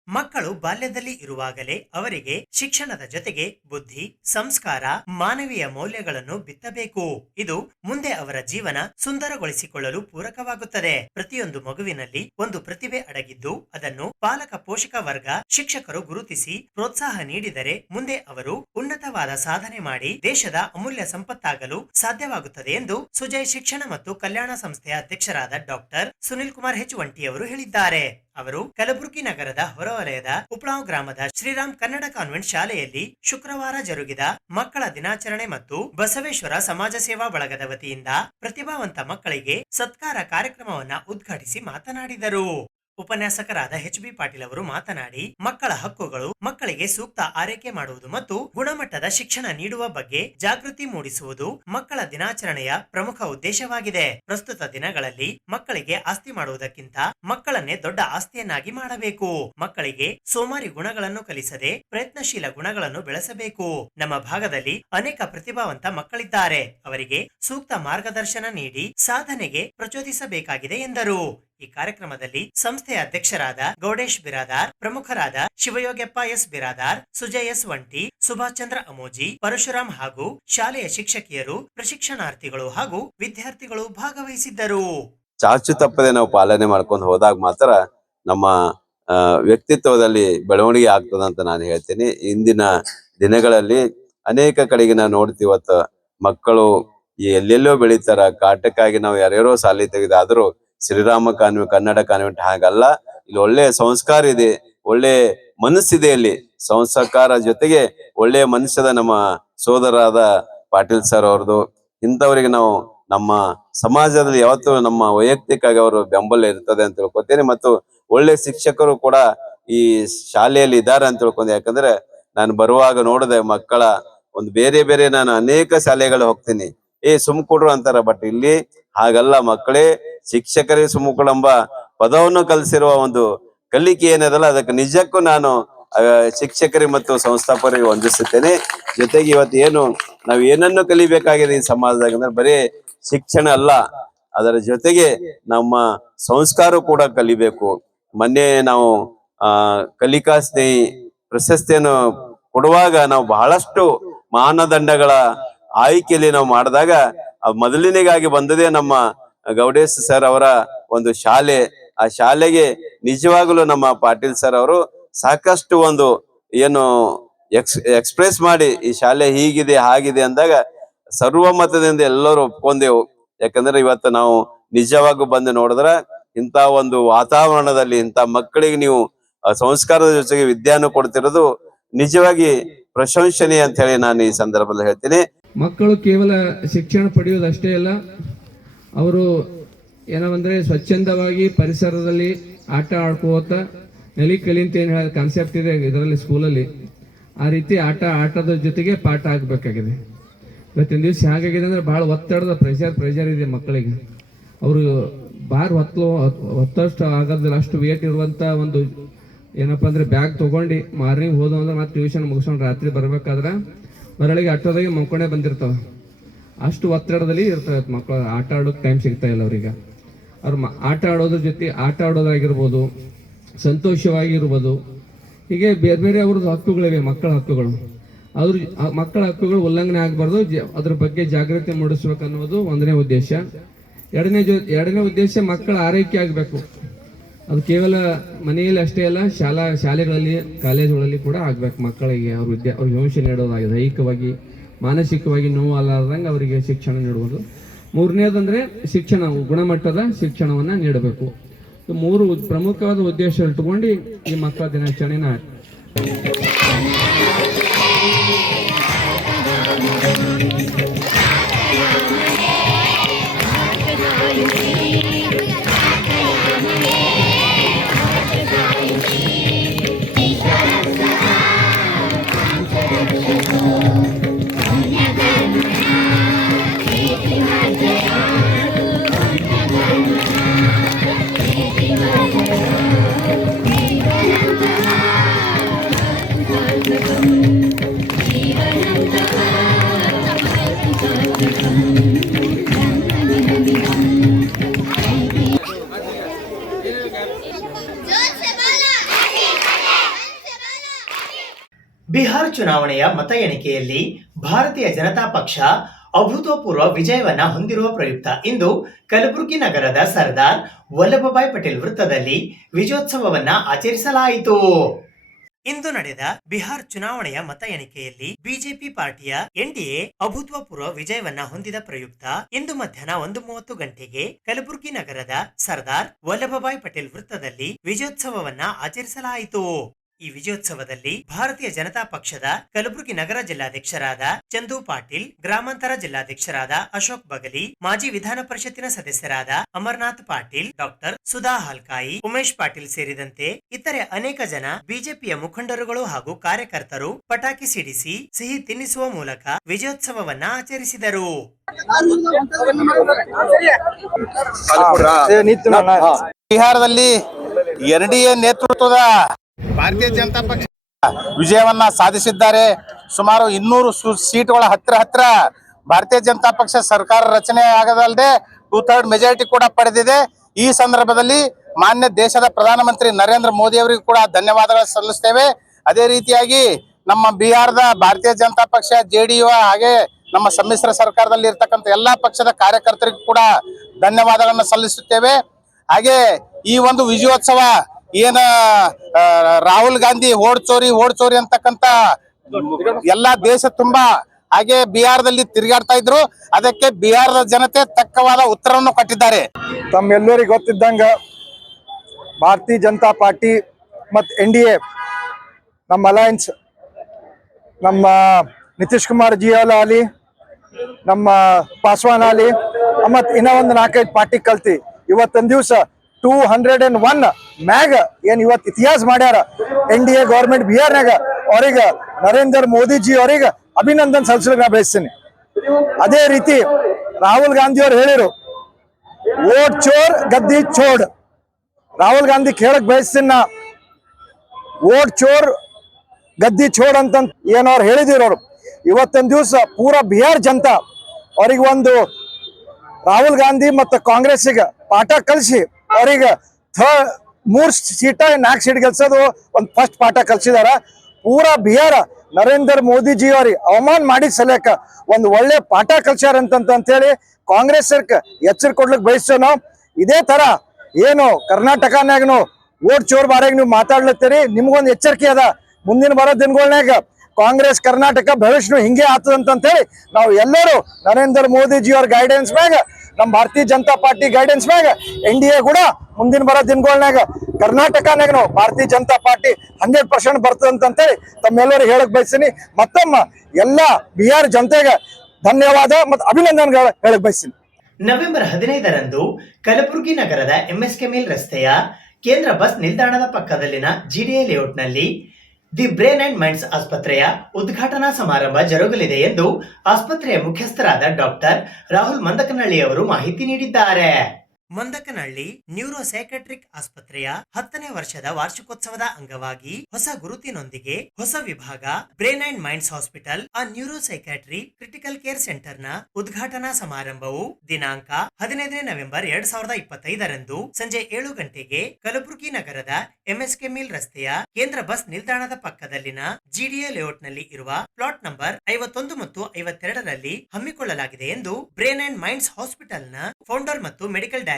ಮಕ್ಕಳು ಬಾಲ್ಯದಲ್ಲಿ ಇರುವಾಗಲೇ ಅವರಿಗೆ ಶಿಕ್ಷಣದ ಜೊತೆಗೆ ಬುದ್ಧಿ, ಸಂಸ್ಕಾರ, ಮಾನವೀಯ ಮೌಲ್ಯಗಳನ್ನು ಬಿತ್ತಬೇಕು. ಇದು ಮುಂದೆ ಅವರ ಜೀವನ ಸುಂದರಗೊಳಿಸಿಕೊಳ್ಳಲು ಪೂರಕವಾಗುತ್ತದೆ. ಪ್ರತಿಯೊಂದು ಮಗುವಿನಲ್ಲಿ ಒಂದು ಪ್ರತಿಭೆ ಅಡಗಿದ್ದು ಅದನ್ನು ಪಾಲಕ ಪೋಷಕ ವರ್ಗ, ಶಿಕ್ಷಕರು ಗುರುತಿಸಿ ಪ್ರೋತ್ಸಾಹ ನೀಡಿದರೆ ಮುಂದೆ ಅವರು ಉನ್ನತವಾದ ಸಾಧನೆ ಮಾಡಿ ದೇಶದ ಅಮೂಲ್ಯ ಸಂಪತ್ತಾಗಲು ಸಾಧ್ಯವಾಗುತ್ತದೆ ಎಂದು ಸುಜಯ್ ಶಿಕ್ಷಣ ಮತ್ತು ಕಲ್ಯಾಣ ಸಂಸ್ಥೆಯ ಅಧ್ಯಕ್ಷರಾದ ಡಾಕ್ಟರ್ ಸುನಿಲ್ ಕುಮಾರ್ ಹೆಚ್ ಅವರು ಹೇಳಿದ್ದಾರೆ. ಅವರು ಕಲಬುರಗಿ ನಗರದ ಹೊರವಲಯದ ಉಪ್ಪಳಾವ್ ಗ್ರಾಮದ ಶ್ರೀರಾಮ್ ಕನ್ನಡ ಕಾನ್ವೆಂಟ್ ಶಾಲೆಯಲ್ಲಿ ಶುಕ್ರವಾರ ಜರುಗಿದ ಮಕ್ಕಳ ದಿನಾಚರಣೆ ಮತ್ತು ಬಸವೇಶ್ವರ ಸಮಾಜ ಸೇವಾ ಬಳಗದ ವತಿಯಿಂದ ಪ್ರತಿಭಾವಂತ ಮಕ್ಕಳಿಗೆ ಸತ್ಕಾರ ಕಾರ್ಯಕ್ರಮವನ್ನ ಉದ್ಘಾಟಿಸಿ ಮಾತನಾಡಿದರು. ಉಪನ್ಯಾಸಕರಾದ ಎಚ್.ಬಿ. ಪಾಟೀಲ್ ಅವರು ಮಾತನಾಡಿ, ಮಕ್ಕಳ ಹಕ್ಕುಗಳು, ಮಕ್ಕಳಿಗೆ ಸೂಕ್ತ ಆರೈಕೆ ಮಾಡುವುದು ಮತ್ತು ಗುಣಮಟ್ಟದ ಶಿಕ್ಷಣ ನೀಡುವ ಬಗ್ಗೆ ಜಾಗೃತಿ ಮೂಡಿಸುವುದು ಮಕ್ಕಳ ದಿನಾಚರಣೆಯ ಪ್ರಮುಖ ಉದ್ದೇಶವಾಗಿದೆ. ಪ್ರಸ್ತುತ ದಿನಗಳಲ್ಲಿ ಮಕ್ಕಳಿಗೆ ಆಸ್ತಿ ಮಾಡುವುದಕ್ಕಿಂತ ಮಕ್ಕಳನ್ನೇ ದೊಡ್ಡ ಆಸ್ತಿಯನ್ನಾಗಿ ಮಾಡಬೇಕು. ಮಕ್ಕಳಿಗೆ ಸೋಮಾರಿ ಗುಣಗಳನ್ನು ಕಲಿಸದೆ ಪ್ರಯತ್ನಶೀಲ ಗುಣಗಳನ್ನು ಬೆಳೆಸಬೇಕು. ನಮ್ಮ ಭಾಗದಲ್ಲಿ ಅನೇಕ ಪ್ರತಿಭಾವಂತ ಮಕ್ಕಳಿದ್ದಾರೆ. ಅವರಿಗೆ ಸೂಕ್ತ ಮಾರ್ಗದರ್ಶನ ನೀಡಿ ಸಾಧನೆಗೆ ಪ್ರಚೋದಿಸಬೇಕಾಗಿದೆ ಎಂದರು. ಈ ಕಾರ್ಯಕ್ರಮದಲ್ಲಿ ಸಂಸ್ಥೆಯ ಅಧ್ಯಕ್ಷರಾದ ಗೌಡೇಶ್ ಬಿರಾದಾರ್, ಪ್ರಮುಖರಾದ ಶಿವಯೋಗ್ಯಪ್ಪ ಎಸ್ ಬಿರಾದಾರ್, ಸುಜಯ್ ಎಸ್ ವಂಟಿ, ಸುಭಾಷ್ ಚಂದ್ರ ಅಮೋಜಿ, ಪರಶುರಾಮ್ ಹಾಗೂ ಶಾಲೆಯ ಶಿಕ್ಷಕಿಯರು, ಪ್ರಶಿಕ್ಷಣಾರ್ಥಿಗಳು ಹಾಗೂ ವಿದ್ಯಾರ್ಥಿಗಳು ಭಾಗವಹಿಸಿದ್ದರು. ಚಾಚು ತಪ್ಪದೆ ನಾವು ಪಾಲನೆ ಮಾಡ್ಕೊಂಡು ಹೋದಾಗ ಮಾತ್ರ ನಮ್ಮ ವ್ಯಕ್ತಿತ್ವದಲ್ಲಿ ಬೆಳವಣಿಗೆ ಆಗ್ತದಂತ ನಾನು ಹೇಳ್ತೀನಿ. ಇಂದಿನ ದಿನಗಳಲ್ಲಿ ಅನೇಕ ಕಡೆಗೆ ನಾವು ನೋಡ್ತೀವಿ, ಇವತ್ತು ಮಕ್ಕಳು ಎಲ್ಲೆಲ್ಲೋ ಬೆಳೀತಾರ. ಕಾಟಕ್ಕಾಗಿ ನಾವು ಯಾರ್ಯಾರೋ ಶಾಲೆ ತೆಗೆದಾದ್ರೂ ಶ್ರೀರಾಮ ಕನ್ನಡ ಕಾನ್ವೆಂಟ್ ಹಾಗಲ್ಲ. ಇಲ್ಲಿ ಒಳ್ಳೆ ಸಂಸ್ಕಾರ ಇದೆ, ಒಳ್ಳೆ ಮನಸ್ಸಿದೆ. ಇಲ್ಲಿ ಸಂಸ್ಕಾರ ಜೊತೆಗೆ ಒಳ್ಳೆಯ ಮನುಷ್ಯದ ನಮ್ಮ ಸೋದರಾದ ಪಾಟೀಲ್ ಸರ್ ಅವ್ರದ್ದು. ಇಂಥವರಿಗೆ ನಾವು ನಮ್ಮ ಸಮಾಜದಲ್ಲಿ ಯಾವತ್ತೂ ನಮ್ಮ ವೈಯಕ್ತಿಕವಾಗಿ ಅವರು ಬೆಂಬಲ ಇರ್ತದೆ ಅಂತ ತಿಳ್ಕೊತೇನೆ. ಮತ್ತು ಒಳ್ಳೆ ಶಿಕ್ಷಕರು ಕೂಡ ಈ ಶಾಲೆಯಲ್ಲಿ ಇದ್ದಾರೆ ಅಂತ ತಿಳ್ಕೊಂಡೆ. ಯಾಕಂದ್ರೆ ನಾನು ಬರುವಾಗ ನೋಡಿದೆ ಮಕ್ಕಳ ಒಂದು ಬೇರೆ ಬೇರೆ, ನಾನು ಅನೇಕ ಶಾಲೆಗಳು ಹೋಗ್ತೀನಿ, ಸುಮ್ಕೊಡ್ರು ಅಂತಾರ. ಬಟ್ ಇಲ್ಲಿ ಹಾಗಲ್ಲ, ಮಕ್ಕಳೇ ಶಿಕ್ಷಕರೇ ಸುಮ್ಮುಕೊಳೆಂಬ ಪದವನ್ನು ಕಲಿಸಿರುವ ಒಂದು ಕಲಿಕೆ ಏನದಲ್ಲ, ಅದಕ್ಕೆ ನಿಜಕ್ಕೂ ನಾನು ಶಿಕ್ಷಕರಿಗೆ ಮತ್ತು ಸಂಸ್ಥಾಪಕರಿಗೆ ವಂದಿಸುತ್ತೇನೆ. ಜೊತೆಗೆ ಇವತ್ತು ಏನು ನಾವು ಏನನ್ನು ಕಲಿಬೇಕಾಗಿದೆ ಈ ಸಮಾಜದಾಗ ಅಂದ್ರೆ ಬರೀ ಶಿಕ್ಷಣ ಅಲ್ಲ, ಅದರ ಜೊತೆಗೆ ನಮ್ಮ ಸಂಸ್ಕಾರ ಕೂಡ ಕಲಿಬೇಕು. ಮೊನ್ನೆ ನಾವು ಕಲಿಕಾ ಸ್ನೇಹಿ ಪ್ರಶಸ್ತಿಯನ್ನು ಕೊಡುವಾಗ ನಾವು ಬಹಳಷ್ಟು ಮಾನದಂಡಗಳ ಆಯ್ಕೆಯಲ್ಲಿ ನಾವು ಮಾಡಿದಾಗ ಮೊದಲಿನಿಗಾಗಿ ಬಂದದೇ ನಮ್ಮ ಗೌಡೇಶ್ ಸರ್ ಅವರ ಒಂದು ಶಾಲೆ. ಆ ಶಾಲೆಗೆ ನಿಜವಾಗಲೂ ನಮ್ಮ ಪಾಟೀಲ್ ಸರ್ ಅವರು ಸಾಕಷ್ಟು ಒಂದು ಏನು ಎಕ್ಸ್ಪ್ರೆಸ್ ಮಾಡಿ ಈ ಶಾಲೆ ಹೀಗಿದೆ ಹಾಗಿದೆ ಅಂದಾಗ ಸರ್ವಮತದಿಂದ ಎಲ್ಲರೂ ಒಪ್ಕೊಂಡೆವು. ಯಾಕಂದ್ರೆ ಇವತ್ತು ನಾವು ನಿಜವಾಗೂ ಬಂದು ನೋಡಿದ್ರ ಇಂಥ ಒಂದು ವಾತಾವರಣದಲ್ಲಿ ಇಂಥ ಮಕ್ಕಳಿಗೆ ನೀವು ಸಂಸ್ಕಾರದ ಜೊತೆಗೆ ವಿದ್ಯಾನು ಕೊಡ್ತಿರೋದು ನಿಜವಾಗಿ ಪ್ರಶಂಸನೀಯ ಅಂತ ಹೇಳಿ ನಾನು ಈ ಸಂದರ್ಭದಲ್ಲಿ ಹೇಳ್ತೀನಿ. ಮಕ್ಕಳು ಕೇವಲ ಶಿಕ್ಷಣ ಪಡೆಯುವುದಷ್ಟೇ ಅಲ್ಲ, ಅವರು ಏನವಂದ್ರೆ ಸ್ವಚ್ಛಂದವಾಗಿ ಪರಿಸರದಲ್ಲಿ ಆಟ ಆಡ್ಕೋತ ನೆಲಿ ಕಲಿ ಅಂತ ಏನು ಹೇಳೋ ಕಾನ್ಸೆಪ್ಟ್ ಇದೆ ಇದರಲ್ಲಿ ಸ್ಕೂಲಲ್ಲಿ, ಆ ರೀತಿ ಆಟದ ಜೊತೆಗೆ ಪಾಠ ಆಗಬೇಕಾಗಿದೆ. ಇವತ್ತಿನ ದಿವಸ ಹೇಗಾಗಿದೆ ಅಂದ್ರೆ ಭಾಳ ಒತ್ತಡದ ಪ್ರೆಷರ್ ಇದೆ ಮಕ್ಕಳಿಗೆ. ಅವರು ಭಾರ ಹೊತ್ತಷ್ಟು ಆಗೋದಿಲ್ಲ, ಅಷ್ಟು ವೇಟ್ ಇರುವಂಥ ಒಂದು ಏನಪ್ಪ ಅಂದ್ರೆ ಬ್ಯಾಗ್ ತೊಗೊಂಡು ಮಾರ್ನಿಂಗ್ ಹೋದ ಅಂದ್ರೆ ಮತ್ತೆ ಟ್ಯೂಷನ್ ಮುಗಿಸ್ಕೊಂಡು ರಾತ್ರಿ ಬರ್ಬೇಕಾದ್ರೆ ಮರಳಿಗೆ ಆಟೋದಾಗೆ ಮಕ್ಕೊಂಡೇ ಬಂದಿರ್ತಾವೆ. ಅಷ್ಟು ಒತ್ತಡದಲ್ಲಿ ಇರ್ತವೆ ಮಕ್ಕಳು. ಆಟ ಆಡೋಕೆ ಟೈಮ್ ಸಿಗ್ತಾ ಇಲ್ಲ ಅವ್ರಿಗೆ. ಅವ್ರು ಆಟ ಆಡೋದ್ರ ಜೊತೆ ಆಟ ಆಡೋದಾಗಿರ್ಬೋದು, ಸಂತೋಷವಾಗಿರ್ಬೋದು, ಹೀಗೆ ಬೇರೆ ಬೇರೆ ಅವ್ರದ್ದು ಹಕ್ಕುಗಳಿವೆ, ಮಕ್ಕಳ ಹಕ್ಕುಗಳು. ಮಕ್ಕಳ ಹಕ್ಕುಗಳು ಉಲ್ಲಂಘನೆ ಆಗಬಾರ್ದು, ಅದ್ರ ಬಗ್ಗೆ ಜಾಗೃತಿ ಮೂಡಿಸ್ಬೇಕನ್ನೋದು ಒಂದನೇ ಉದ್ದೇಶ. ಎರಡನೇ ಉದ್ದೇಶ ಮಕ್ಕಳ ಆರೈಕೆ ಆಗಬೇಕು. ಅದು ಕೇವಲ ಮನೆಯಲ್ಲಿ ಅಷ್ಟೇ ಅಲ್ಲ, ಶಾಲೆಗಳಲ್ಲಿ ಕಾಲೇಜುಗಳಲ್ಲಿ ಕೂಡ ಆಗ್ಬೇಕು. ಮಕ್ಕಳಿಗೆ ಅವ್ರಿಗೆ ಯೋಚನೆ ನೀಡೋದಾಗಿದೆ, ದೈಹಿಕವಾಗಿ ಮಾನಸಿಕವಾಗಿ ನೋವು ಅಲ್ಲಾರ್ದಂಗೆ ಅವರಿಗೆ ಶಿಕ್ಷಣ ನೀಡುವುದು. ಮೂರನೇದಂದ್ರೆ ಶಿಕ್ಷಣ, ಗುಣಮಟ್ಟದ ಶಿಕ್ಷಣವನ್ನು ನೀಡಬೇಕು. 3 ಪ್ರಮುಖವಾದ ಉದ್ದೇಶ ಇಟ್ಟುಕೊಂಡು ಈ ಮಕ್ಕಳ ದಿನಾಚರಣೆನ ಬಿಹಾರ ಚುನಾವಣೆಯ ಮತ ಎಣಿಕೆಯಲ್ಲಿ ಭಾರತೀಯ ಜನತಾ ಪಕ್ಷ ಅಭೂತಪೂರ್ವ ವಿಜಯವನ್ನ ಹೊಂದಿರುವ ಪ್ರಯುಕ್ತ ಇಂದು ಕಲಬುರಗಿ ನಗರದ ಸರ್ದಾರ್ ವಲ್ಲಭಭಾಯ್ ಪಟೇಲ್ ವೃತ್ತದಲ್ಲಿ ವಿಜಯೋತ್ಸವವನ್ನ ಆಚರಿಸಲಾಯಿತು. ಇಂದು ನಡೆದ ಬಿಹಾರ್ ಚುನಾವಣೆಯ ಮತ ಎಣಿಕೆಯಲ್ಲಿ ಬಿಜೆಪಿ ಪಾರ್ಟಿಯ ಎನ್ಡಿಎ ಅಭೂತಪೂರ್ವ ವಿಜಯವನ್ನ ಹೊಂದಿದ ಪ್ರಯುಕ್ತ ಇಂದು ಮಧ್ಯಾಹ್ನ 1:30 ಗಂಟೆಗೆ ಕಲಬುರಗಿ ನಗರದ ಸರ್ದಾರ್ ವಲ್ಲಭಭಾಯ್ ಪಟೇಲ್ ವೃತ್ತದಲ್ಲಿ ವಿಜಯೋತ್ಸವವನ್ನ ಆಚರಿಸಲಾಯಿತು. ಈ ವಿಜಯೋತ್ಸವದಲ್ಲಿ ಭಾರತೀಯ ಜನತಾ ಪಕ್ಷದ ಕಲಬುರಗಿ ನಗರ ಜಿಲ್ಲಾಧ್ಯಕ್ಷರಾದ ಚಂದು ಪಾಟೀಲ್, ಗ್ರಾಮಾಂತರ ಜಿಲ್ಲಾಧ್ಯಕ್ಷರಾದ ಅಶೋಕ್ ಬಗಲಿ, ಮಾಜಿ ವಿಧಾನ ಪರಿಷತ್ತಿನ ಸದಸ್ಯರಾದ ಅಮರನಾಥ್ ಪಾಟೀಲ್, ಡಾಕ್ಟರ್ ಸುಧಾ ಹಲ್ಕಾಯಿ, ಉಮೇಶ್ ಪಾಟೀಲ್ ಸೇರಿದಂತೆ ಇತರೆ ಅನೇಕ ಜನ ಬಿಜೆಪಿಯ ಮುಖಂಡರುಗಳು ಹಾಗೂ ಕಾರ್ಯಕರ್ತರು ಪಟಾಕಿ ಸಿಡಿಸಿ ಸಿಹಿ ತಿನ್ನಿಸುವ ಮೂಲಕ ವಿಜಯೋತ್ಸವವನ್ನ ಆಚರಿಸಿದರು. ಬಿಹಾರದಲ್ಲಿ ಎನ್ಡಿಎ ನೇತೃತ್ವದ ಭಾರತೀಯ ಜನತಾ ಪಕ್ಷ ವಿಜಯವನ್ನ ಸಾಧಿಸಿದ್ದಾರೆ. ಸುಮಾರು 200 ಸೀಟ್ಗಳ ಹತ್ತಿರ ಭಾರತೀಯ ಜನತಾ ಪಕ್ಷ ಸರ್ಕಾರ ರಚನೆ ಆಗದಲ್ಲದೆ 2/3 ಮೆಜಾರಿಟಿ ಕೂಡ ಪಡೆದಿದೆ. ಈ ಸಂದರ್ಭದಲ್ಲಿ ಮಾನ್ಯ ದೇಶದ ಪ್ರಧಾನಮಂತ್ರಿ ನರೇಂದ್ರ ಮೋದಿ ಅವರಿಗೂ ಕೂಡ ಧನ್ಯವಾದಗಳು ಸಲ್ಲಿಸ್ತೇವೆ. ಅದೇ ರೀತಿಯಾಗಿ ನಮ್ಮ ಬಿಹಾರದ ಭಾರತೀಯ ಜನತಾ ಪಕ್ಷ, ಜೆಡಿಯು ಹಾಗೆ ನಮ್ಮ ಸಮ್ಮಿಶ್ರ ಸರ್ಕಾರದಲ್ಲಿ ಇರ್ತಕ್ಕಂಥ ಎಲ್ಲಾ ಪಕ್ಷದ ಕಾರ್ಯಕರ್ತರಿಗೂ ಕೂಡ ಧನ್ಯವಾದಗಳನ್ನು ಸಲ್ಲಿಸುತ್ತೇವೆ. ಹಾಗೆ ಈ ಒಂದು ವಿಜಯೋತ್ಸವ ಏನ ರಾಹುಲ್ ಗಾಂಧಿ ಓಡ್ ಚೋರಿ ಅಂತಕ್ಕಂತ ಎಲ್ಲಾ ದೇಶ ತುಂಬಾ ಹಾಗೆ ಬಿಹಾರದಲ್ಲಿ ತಿರುಗಾಡ್ತಾ ಇದ್ರು. ಅದಕ್ಕೆ ಬಿಹಾರದ ಜನತೆ ತಕ್ಕವಾದ ಉತ್ತರವನ್ನು ಕೊಟ್ಟಿದ್ದಾರೆ. ತಮ್ಮೆಲ್ಲರಿಗೂ ಗೊತ್ತಿದ್ದಂಗ ಭಾರತೀಯ ಜನತಾ ಪಾರ್ಟಿ ಮತ್ತು NDA ನಮ್ಮ ಅಲಯನ್ಸ್, ನಮ್ಮ ನಿತೀಶ್ ಕುಮಾರ್ ಜಿ ಆಗಲಿ, ನಮ್ಮ ಪಾಸ್ವಾನ್ ಆಗಲಿ, ಮತ್ತು ಇನ್ನೂ ಒಂದು 4-5 ಪಾರ್ಟಿ ಕಲ್ತಿ ಇವತ್ತೊಂದು ದಿವಸ 201 ಮ್ಯಾಗ ಏನ್ ಇವತ್ತು ಇತಿಹಾಸ ಮಾಡ್ಯಾರ NDA ಗೌರ್ಮೆಂಟ್ ಬಿಹಾರ್ನಾಗ. ಅವ್ರಿಗೆ ನರೇಂದ್ರ ಮೋದಿ ಜಿ ಅವ್ರಿಗೆ ಅಭಿನಂದನೆ ಸಲ್ಲಿಸಲಿಕ್ಕೆ ನಾ ಬಯಸ್ತೀನಿ. ಅದೇ ರೀತಿ ರಾಹುಲ್ ಗಾಂಧಿ ಅವ್ರು ಹೇಳಿರು, ವೋಟ್ ಚೋರ್ ಗದ್ದಿ ಚೋಡ್. ರಾಹುಲ್ ಗಾಂಧಿ ಕೇಳಕ್ ಬಯಸ್ತೀನಿ ನಾ, ವೋಟ್ ಚೋರ್ ಗದ್ದಿ ಚೋಡ್ ಅಂತ ಏನವ್ರು ಹೇಳಿದಿರು. ಅವ್ರು ಇವತ್ತೊಂದು ದಿವಸ ಪೂರಾ ಬಿಹಾರ್ ಜನತಾ ಅವ್ರಿಗೆ ಒಂದು ರಾಹುಲ್ ಗಾಂಧಿ ಮತ್ತು ಕಾಂಗ್ರೆಸ್ಸಿಗೆ ಪಾಠ ಕಲಿಸಿ ಅವ್ರಿಗೆ 3 ಸೀಟ 4 ಸೀಟ್ ಗೆಲ್ಸೋದು ಒಂದು ಫಸ್ಟ್ ಪಾಠ ಕಲಿಸಿದಾರ. ಪೂರಾ ಬಿಹಾರ ನರೇಂದ್ರ ಮೋದಿಜಿ ಅವ್ರಿಗೆ ಅವಮಾನ ಮಾಡಿ ಸಲಕ ಒಂದು ಒಳ್ಳೆ ಪಾಠ ಕಲ್ಸ್ಯಾರ ಅಂತೇಳಿ ಕಾಂಗ್ರೆಸ್ ಎಚ್ಚರಿಕೆ ಕೊಡ್ಲಿಕ್ಕೆ ಬಯಸ್ತೇವೆ ನಾವು. ಇದೇ ತರ ಏನು ಕರ್ನಾಟಕನಾಗನು ಓಟ್ ಚೋರ್ ಬಾರಾಗ ನೀವು ಮಾತಾಡ್ಲತ್ತೀರಿ, ನಿಮ್ಗೊಂದು ಎಚ್ಚರಿಕೆ ಅದ. ಮುಂದಿನ ಬರೋ ದಿನಗಳನ್ಯಾಗ ಕಾಂಗ್ರೆಸ್ ಕರ್ನಾಟಕ ಭವಿಷ್ಯನು ಹಿಂಗೆ ಆಗ್ತದಂತೇಳಿ ನಾವು ಎಲ್ಲರೂ ನರೇಂದ್ರ ಮೋದಿಜಿ ಅವ್ರ ಗೈಡೆನ್ಸ್ ಮ್ಯಾಗ, ನಮ್ಮ ಭಾರತೀಯ ಜನತಾ ಪಾರ್ಟಿ ಗೈಡೆನ್ಸ್ ಮ್ಯಾಗ NDA ಕೂಡ ಮುಂದಿನ ಬರೋ ದಿನಗಳನ್ಯಾಗ ಕರ್ನಾಟಕನಾಗ ನಾವು ಭಾರತೀಯ ಜನತಾ ಪಾರ್ಟಿ 100% ಬರ್ತದಂತೇಳಿ ತಮ್ಮೆಲ್ಲರೂ ಹೇಳಕ್ ಬಯಸ್ತೀನಿ. ಮತ್ತೊಮ್ಮ ಎಲ್ಲ ಬಿಹಾರ್ ಜನತೆಗೆ ಧನ್ಯವಾದ ಮತ್ತು ಅಭಿನಂದನೆಗಳು ಹೇಳಕ್ ಬಯಸ್ತೀನಿ. ನವೆಂಬರ್ 15ರಂದು ಕಲಬುರಗಿ ನಗರದ MSK ಮಿಲ್ ರಸ್ತೆಯ ಕೇಂದ್ರ ಬಸ್ ನಿಲ್ದಾಣದ ಪಕ್ಕದಲ್ಲಿನ GDA ಲೇಔಟ್ನಲ್ಲಿ ದಿ ಬ್ರೇನ್ ಅಂಡ್ ಮೈಂಡ್ಸ್ ಆಸ್ಪತ್ರೆಯ ಉದ್ಘಾಟನಾ ಸಮಾರಂಭ ಜರುಗಲಿದೆ ಎಂದು ಆಸ್ಪತ್ರೆಯ ಮುಖ್ಯಸ್ಥರಾದ ಡಾಕ್ಟರ್ ರಾಹುಲ್ ಮಂದಕನಹಳ್ಳಿ ಅವರು ಮಾಹಿತಿ ನೀಡಿದ್ದಾರೆ. ಮಂದಕನಹಳ್ಳಿ ನ್ಯೂರೋ ಸೈಕಾಟ್ರಿಕ್ ಆಸ್ಪತ್ರೆಯ 10ನೇ ವರ್ಷದ ವಾರ್ಷಿಕೋತ್ಸವದ ಅಂಗವಾಗಿ ಹೊಸ ಗುರುತಿನೊಂದಿಗೆ ಹೊಸ ವಿಭಾಗ ಬ್ರೇನ್ ಅಂಡ್ ಮೈಂಡ್ಸ್ ಹಾಸ್ಪಿಟಲ್ ಆ neuro psychiatry critical care centre ನ ಉದ್ಘಾಟನಾ ಸಮಾರಂಭವು ದಿನಾಂಕ 15 ನವೆಂಬರ್ 2025ರಂದು ಸಂಜೆ 7 ಗಂಟೆಗೆ ಕಲಬುರಗಿ ನಗರದ MSK ಮಿಲ್ ರಸ್ತೆಯ ಕೇಂದ್ರ ಬಸ್ ನಿಲ್ದಾಣದ ಪಕ್ಕದಲ್ಲಿನ GDA ಲೇಔಟ್ ನಲ್ಲಿ ಇರುವ ಪ್ಲಾಟ್ ನಂಬರ್ 51 ಮತ್ತು 52ರಲ್ಲಿ ಹಮ್ಮಿಕೊಳ್ಳಲಾಗಿದೆ ಎಂದು ಬ್ರೇನ್ ಅಂಡ್ ಮೈಂಡ್ಸ್ ಹಾಸ್ಪಿಟಲ್ ನ ಫೌಂಡರ್ ಮತ್ತು medical director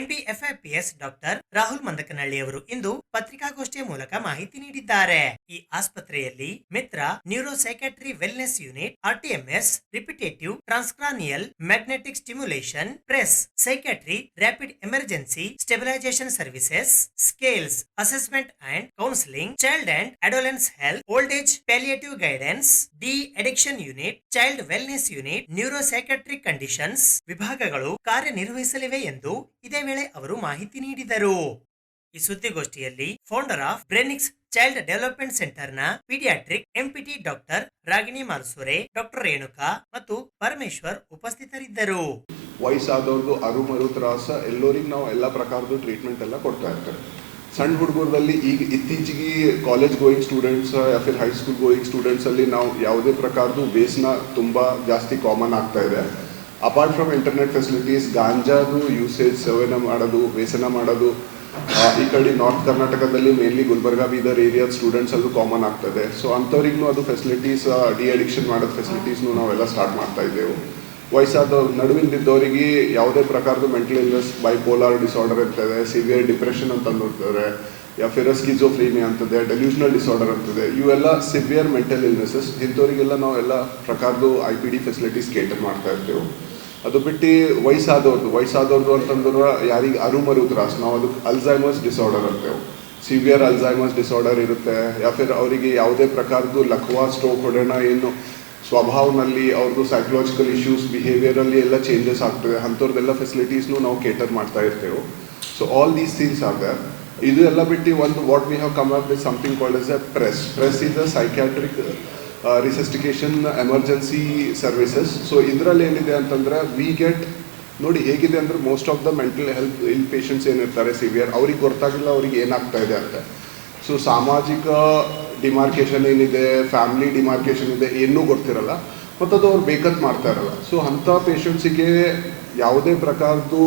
MD FIPS doctor Rahul Mandakanahalli ಅವರು ಇಂದು ಪತ್ರಿಕಾಗೋಷ್ಠಿಯ ಮೂಲಕ ಮಾಹಿತಿ ನೀಡಿದ್ದಾರೆ. ಈ ಆಸ್ಪತ್ರೆಯಲ್ಲಿ Mitra neuro psychiatry wellness unit, RTMS, repetitive transcranial magnetic stimulation, press, psychiatry, rapid emergency stabilisation services, scales, assessment and counselling, child and adolescence health, old age palliative guidance, de addiction unit, child wellness unit, neuro psychiatric conditions ವಿಭಾಗಗಳು ಕಾರ್ಯನಿರ್ವಹಿಸಲಿವೆ ಎಂದು ಇದೇ ವೇಳೆ ಅವರು ಮಾಹಿತಿ ನೀಡಿದರು. ಈ ಸುದ್ದಿಗೋಷ್ಠಿಯಲ್ಲಿ founder of Brainix child development centre ನ paediatric MPT doctor Ragini Malsure, doctor Renuka ಮತ್ತು ಪರಮೇಶ್ವರ್ ಉಪಸ್ಥಿತರಿದ್ದರು. ವಯಸ್ಸಾದವ್ರದ್ದು ಅರುಮರು ತ್ರಾಸ ಎಲ್ಲರಿಗೂ ನಾವು ಎಲ್ಲ ಪ್ರಕಾರದ ಟ್ರೀಟ್ಮೆಂಟ್ ಎಲ್ಲ ಕೊಡ್ತಾ ಇರ್ತೇವೆ. ಸಣ್ಣ ಹುಡುಗರಲ್ಲಿ ಈಗ ಇತ್ತೀಚೆಗೆ ಕಾಲೇಜ್ ಗೋಯಿಂಗ್ ಸ್ಟೂಡೆಂಟ್ಸ್ ಯಾ ಫಿರ್ ಹೈಸ್ಕೂಲ್ ಗೋಯಿಂಗ್ ಸ್ಟೂಡೆಂಟ್ಸ್ ಅಲ್ಲಿ ನಾವು ಯಾವುದೇ ಪ್ರಕಾರದ ವ್ಯಸನ ತುಂಬ ಜಾಸ್ತಿ ಕಾಮನ್ ಆಗ್ತಾ ಇದೆ. ಅಪಾರ್ಟ್ ಫ್ರಮ್ ಇಂಟರ್ನೆಟ್ ಫೆಸಿಲಿಟೀಸ್, ಗಾಂಜಾದು ಯೂಸೇಜ್, ಸೇವನೆ ಮಾಡೋದು, ವ್ಯಸನ ಮಾಡೋದು ಈ ಕಡೆ ನಾರ್ತ್ ಕರ್ನಾಟಕದಲ್ಲಿ ಮೇನ್ಲಿ ಗುಲ್ಬರ್ಗಾ, ಬೀದರ್ ಏರಿಯಾದ ಸ್ಟೂಡೆಂಟ್ಸ್ ಅದು ಕಾಮನ್ ಆಗ್ತದೆ. ಸೊ ಅಂಥವ್ರಿಗೂ ಅದು ಫೆಸಿಲಿಟೀಸ್, ಡಿ ಅಡಿಕ್ಷನ್ ಮಾಡೋದು ಫೆಸಿಲಿಟೀಸ್ನು ನಾವೆಲ್ಲ ಸ್ಟಾರ್ಟ್ ಮಾಡ್ತಾ ಇದ್ದೆವು. ವಯಸ್ಸಾದವ್ರು ನಡುವಿನದಿದ್ದವರಿಗೆ ಯಾವುದೇ ಪ್ರಕಾರದ ಮೆಂಟಲ್ ಇಲ್ನೆಸ್, ಬೈಪೋಲಾರ್ ಡಿಸಾರ್ಡರ್ ಇರ್ತದೆ, ಸಿವಿಯರ್ ಡಿಪ್ರೆಷನ್ ಅಂತ ನೋಡ್ತಾರೆ, ಯಾ ಫಿರ್ ಸ್ಕಿಜೋಫ್ರೀನಿಯಾ ಅಂತದೆ, ಡೆಲ್ಯೂಷನಲ್ ಡಿಸಾರ್ಡರ್ ಅಂತದೆ, ಇವೆಲ್ಲ ಸಿವಿಯರ್ ಮೆಂಟಲ್ ಇಲ್ನೆಸಸ್. ಇಂಥವ್ರಿಗೆಲ್ಲ ನಾವು ಎಲ್ಲ ಪ್ರಕಾರದ IPD ಫೆಸಿಲಿಟೀಸ್ ಕೇಟರ್ ಮಾಡ್ತಾ ಇರ್ತೇವೆ. ಅದು ಬಿಟ್ಟು ವಯಸ್ಸಾದವ್ರದ್ದು ಅಂತಂದ್ರೆ ಯಾರಿಗೆ ಅರುಮರು ತ್ರಾಸ, ನಾವು ಅದಕ್ಕೆ ಅಲ್ಝೈಮರ್ಸ್ ಡಿಸಾರ್ಡರ್ ಅಂತೇವೆ. ಸಿವಿಯರ್ ಅಲ್ಝೈಮರ್ಸ್ ಡಿಸಾರ್ಡರ್ ಇರುತ್ತೆ, ಯಾ ಫಿರ್ ಅವರಿಗೆ ಯಾವುದೇ ಪ್ರಕಾರದ್ದು ಲಕ್ವಾ, ಸ್ಟ್ರೋಕ್ ಹೊಡೆಣ, ಏನು ಸ್ವಭಾವನಲ್ಲಿ ಅವ್ರದ್ದು ಸೈಕಲಾಜಿಕಲ್ ಇಶ್ಯೂಸ್, ಬಿಹೇವಿಯರಲ್ಲಿ ಎಲ್ಲ ಚೇಂಜಸ್ ಆಗ್ತದೆ, ಅಂಥವ್ರದ್ದೆಲ್ಲ ಫೆಸಿಲಿಟೀಸ್ನು ನಾವು ಕೇಟರ್ ಮಾಡ್ತಾ ಇರ್ತೇವೆ. So all these things are there. ಇದು ಎಲ್ಲ ಬಿಟ್ಟು ಒಂದು what we have come up with something called as a press. Press is a psychiatric resuscitation emergency services. So ಇದರಲ್ಲಿ ಏನಿದೆ ಅಂತಂದ್ರೆ ವಿ ಗೆಟ್ ನೋಡಿ ಹೇಗಿದೆ ಅಂದರೆ most of the mental health patients ಏನಿರ್ತಾರೆ ಸಿವಿಯರ್, ಅವ್ರಿಗೆ ಗೊತ್ತಾಗಿಲ್ಲ ಅವ್ರಿಗೆ ಏನಾಗ್ತಾ ಇದೆ ಅಂತ. ಸೊ ಸಾಮಾಜಿಕ ಡಿಮಾರ್ಕೇಷನ್ ಏನಿದೆ, ಫ್ಯಾಮಿಲಿ ಡಿಮಾರ್ಕೇಷನ್ ಇದೆ, ಏನೂ ಗೊತ್ತಿರಲ್ಲ ಮತ್ತು ಅದು ಅವ್ರು ಬೇಕಂತ ಮಾಡ್ತಾ ಇರಲ್ಲ. ಸೊ ಅಂಥ ಪೇಷಂಟ್ಸಿಗೆ ಯಾವುದೇ ಪ್ರಕಾರದ್ದು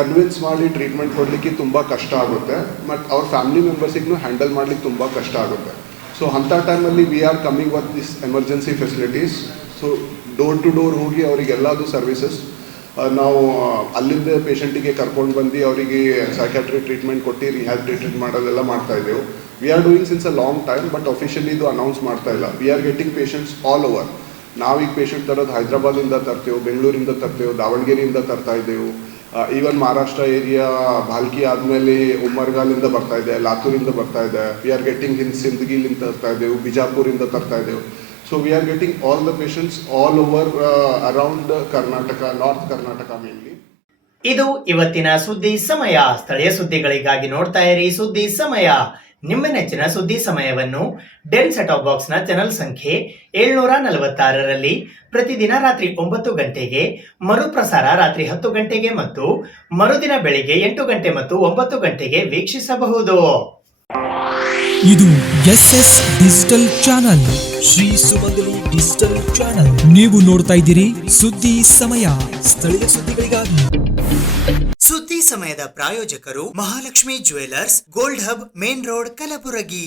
ಕನ್ವಿನ್ಸ್ ಮಾಡಿ ಟ್ರೀಟ್ಮೆಂಟ್ ಕೊಡಲಿಕ್ಕೆ ತುಂಬ ಕಷ್ಟ ಆಗುತ್ತೆ ಮತ್ತು ಅವ್ರ ಫ್ಯಾಮಿಲಿ ಮೆಂಬರ್ಸಿಗೂ ಹ್ಯಾಂಡಲ್ ಮಾಡಲಿಕ್ಕೆ ತುಂಬ ಕಷ್ಟ ಆಗುತ್ತೆ. ಸೊ ಅಂಥ ಟೈಮಲ್ಲಿ we are coming with this emergency facilities. So door to door ಹೋಗಿ ಅವರಿಗೆಲ್ಲದು ಸರ್ವಿಸಸ್ ನಾವು ಅಲ್ಲಿಂದ ಪೇಷಂಟಿಗೆ ಕರ್ಕೊಂಡು ಬಂದು ಅವರಿಗೆ ಸೈಕ್ಯಾಟ್ರಿ ಟ್ರೀಟ್ಮೆಂಟ್ ಕೊಟ್ಟು ರಿಹ್ಯಾಬ್ ಟ್ರೀಟ್ಮೆಂಟ್ ಮಾಡೋದೆಲ್ಲ ಮಾಡ್ತಾ ಇದ್ದೆವು. We are doing since a long time, but officially ಇದು ಅನೌನ್ಸ್ ಮಾಡ್ತಾ ಇಲ್ಲ. We are getting patients all over. ನಾವೀಗ ಪೇಷಂಟ್ ತರೋದು ಹೈದ್ರಾಬಾದಿಂದ ತರ್ತೇವೆ, ಬೆಂಗಳೂರಿಂದ ತರ್ತೇವೆ, ದಾವಣಗೆರೆಯಿಂದ ತರ್ತಾ ಇದ್ದೆವು. ಈವನ್ ಮಹಾರಾಷ್ಟ್ರ ಏರಿಯಾ ಭಾಲ್ಕಿ ಆದಮೇಲೆ ಉಮ್ಮರ್ಗಾಲಿಂದ ಬರ್ತಾ ಇದೆ, ಲಾತೂರಿಂದ ಬರ್ತಾ ಇದೆ. ವಿ ಆರ್ ಗೆಟಿಂಗ್ ಸಿಂದಗಿಲಿಂದ ತರ್ತಾ ಇದ್ದೆವು, ಬಿಜಾಪುರಿಂದ ತರ್ತಾ ಇದ್ದೆವು. So we are getting all the patients all over around Karnataka, north Karnataka mainly. ಇದು ಇವತ್ತಿನ ಸುದ್ದಿ ಸಮಯ. ಸ್ಥಳೀಯ ಸುದ್ದಿಗಳಿಗಾಗಿ ನೋಡ್ತಾ ಇರಿ ಸುದ್ದಿ ಸಮಯ. ನಿಮ್ಮ ನೆಚ್ಚಿನ ಸುದ್ದಿ ಸಮಯವನ್ನು ಡೆನ್ ಸೆಟ್ ಆಫ್ ಬಾಕ್ಸ್ ನ ಚಾನೆಲ್ ಸಂಖ್ಯೆ 746ರಲ್ಲಿ ಪ್ರತಿದಿನ ರಾತ್ರಿ 9 ಗಂಟೆಗೆ, ಮರುಪ್ರಸಾರ ರಾತ್ರಿ 10 ಗಂಟೆಗೆ ಮತ್ತು ಮರುದಿನ ಬೆಳಿಗ್ಗೆ 8 ಗಂಟೆ ಮತ್ತು 9 ಗಂಟೆಗೆ ವೀಕ್ಷಿಸಬಹುದು. ಇದು SS ಡಿಜಿಟಲ್ ಚಾನಲ್, ಶ್ರೀ ಸುಮಂಗಲಿ ಡಿಜಿಟಲ್ ಚಾನಲ್. ನೀವು ನೋಡ್ತಾ ಇದ್ದೀರಿ ಸುದ್ದಿ ಸಮಯ, ಸ್ಥಳೀಯ ಸುದ್ದಿಗಳಿಗಾಗಿ. ಸುದ್ದಿ ಸಮಯದ ಪ್ರಾಯೋಜಕರು Mahalakshmi jewellers, gold hub, main road, Kalaburagi.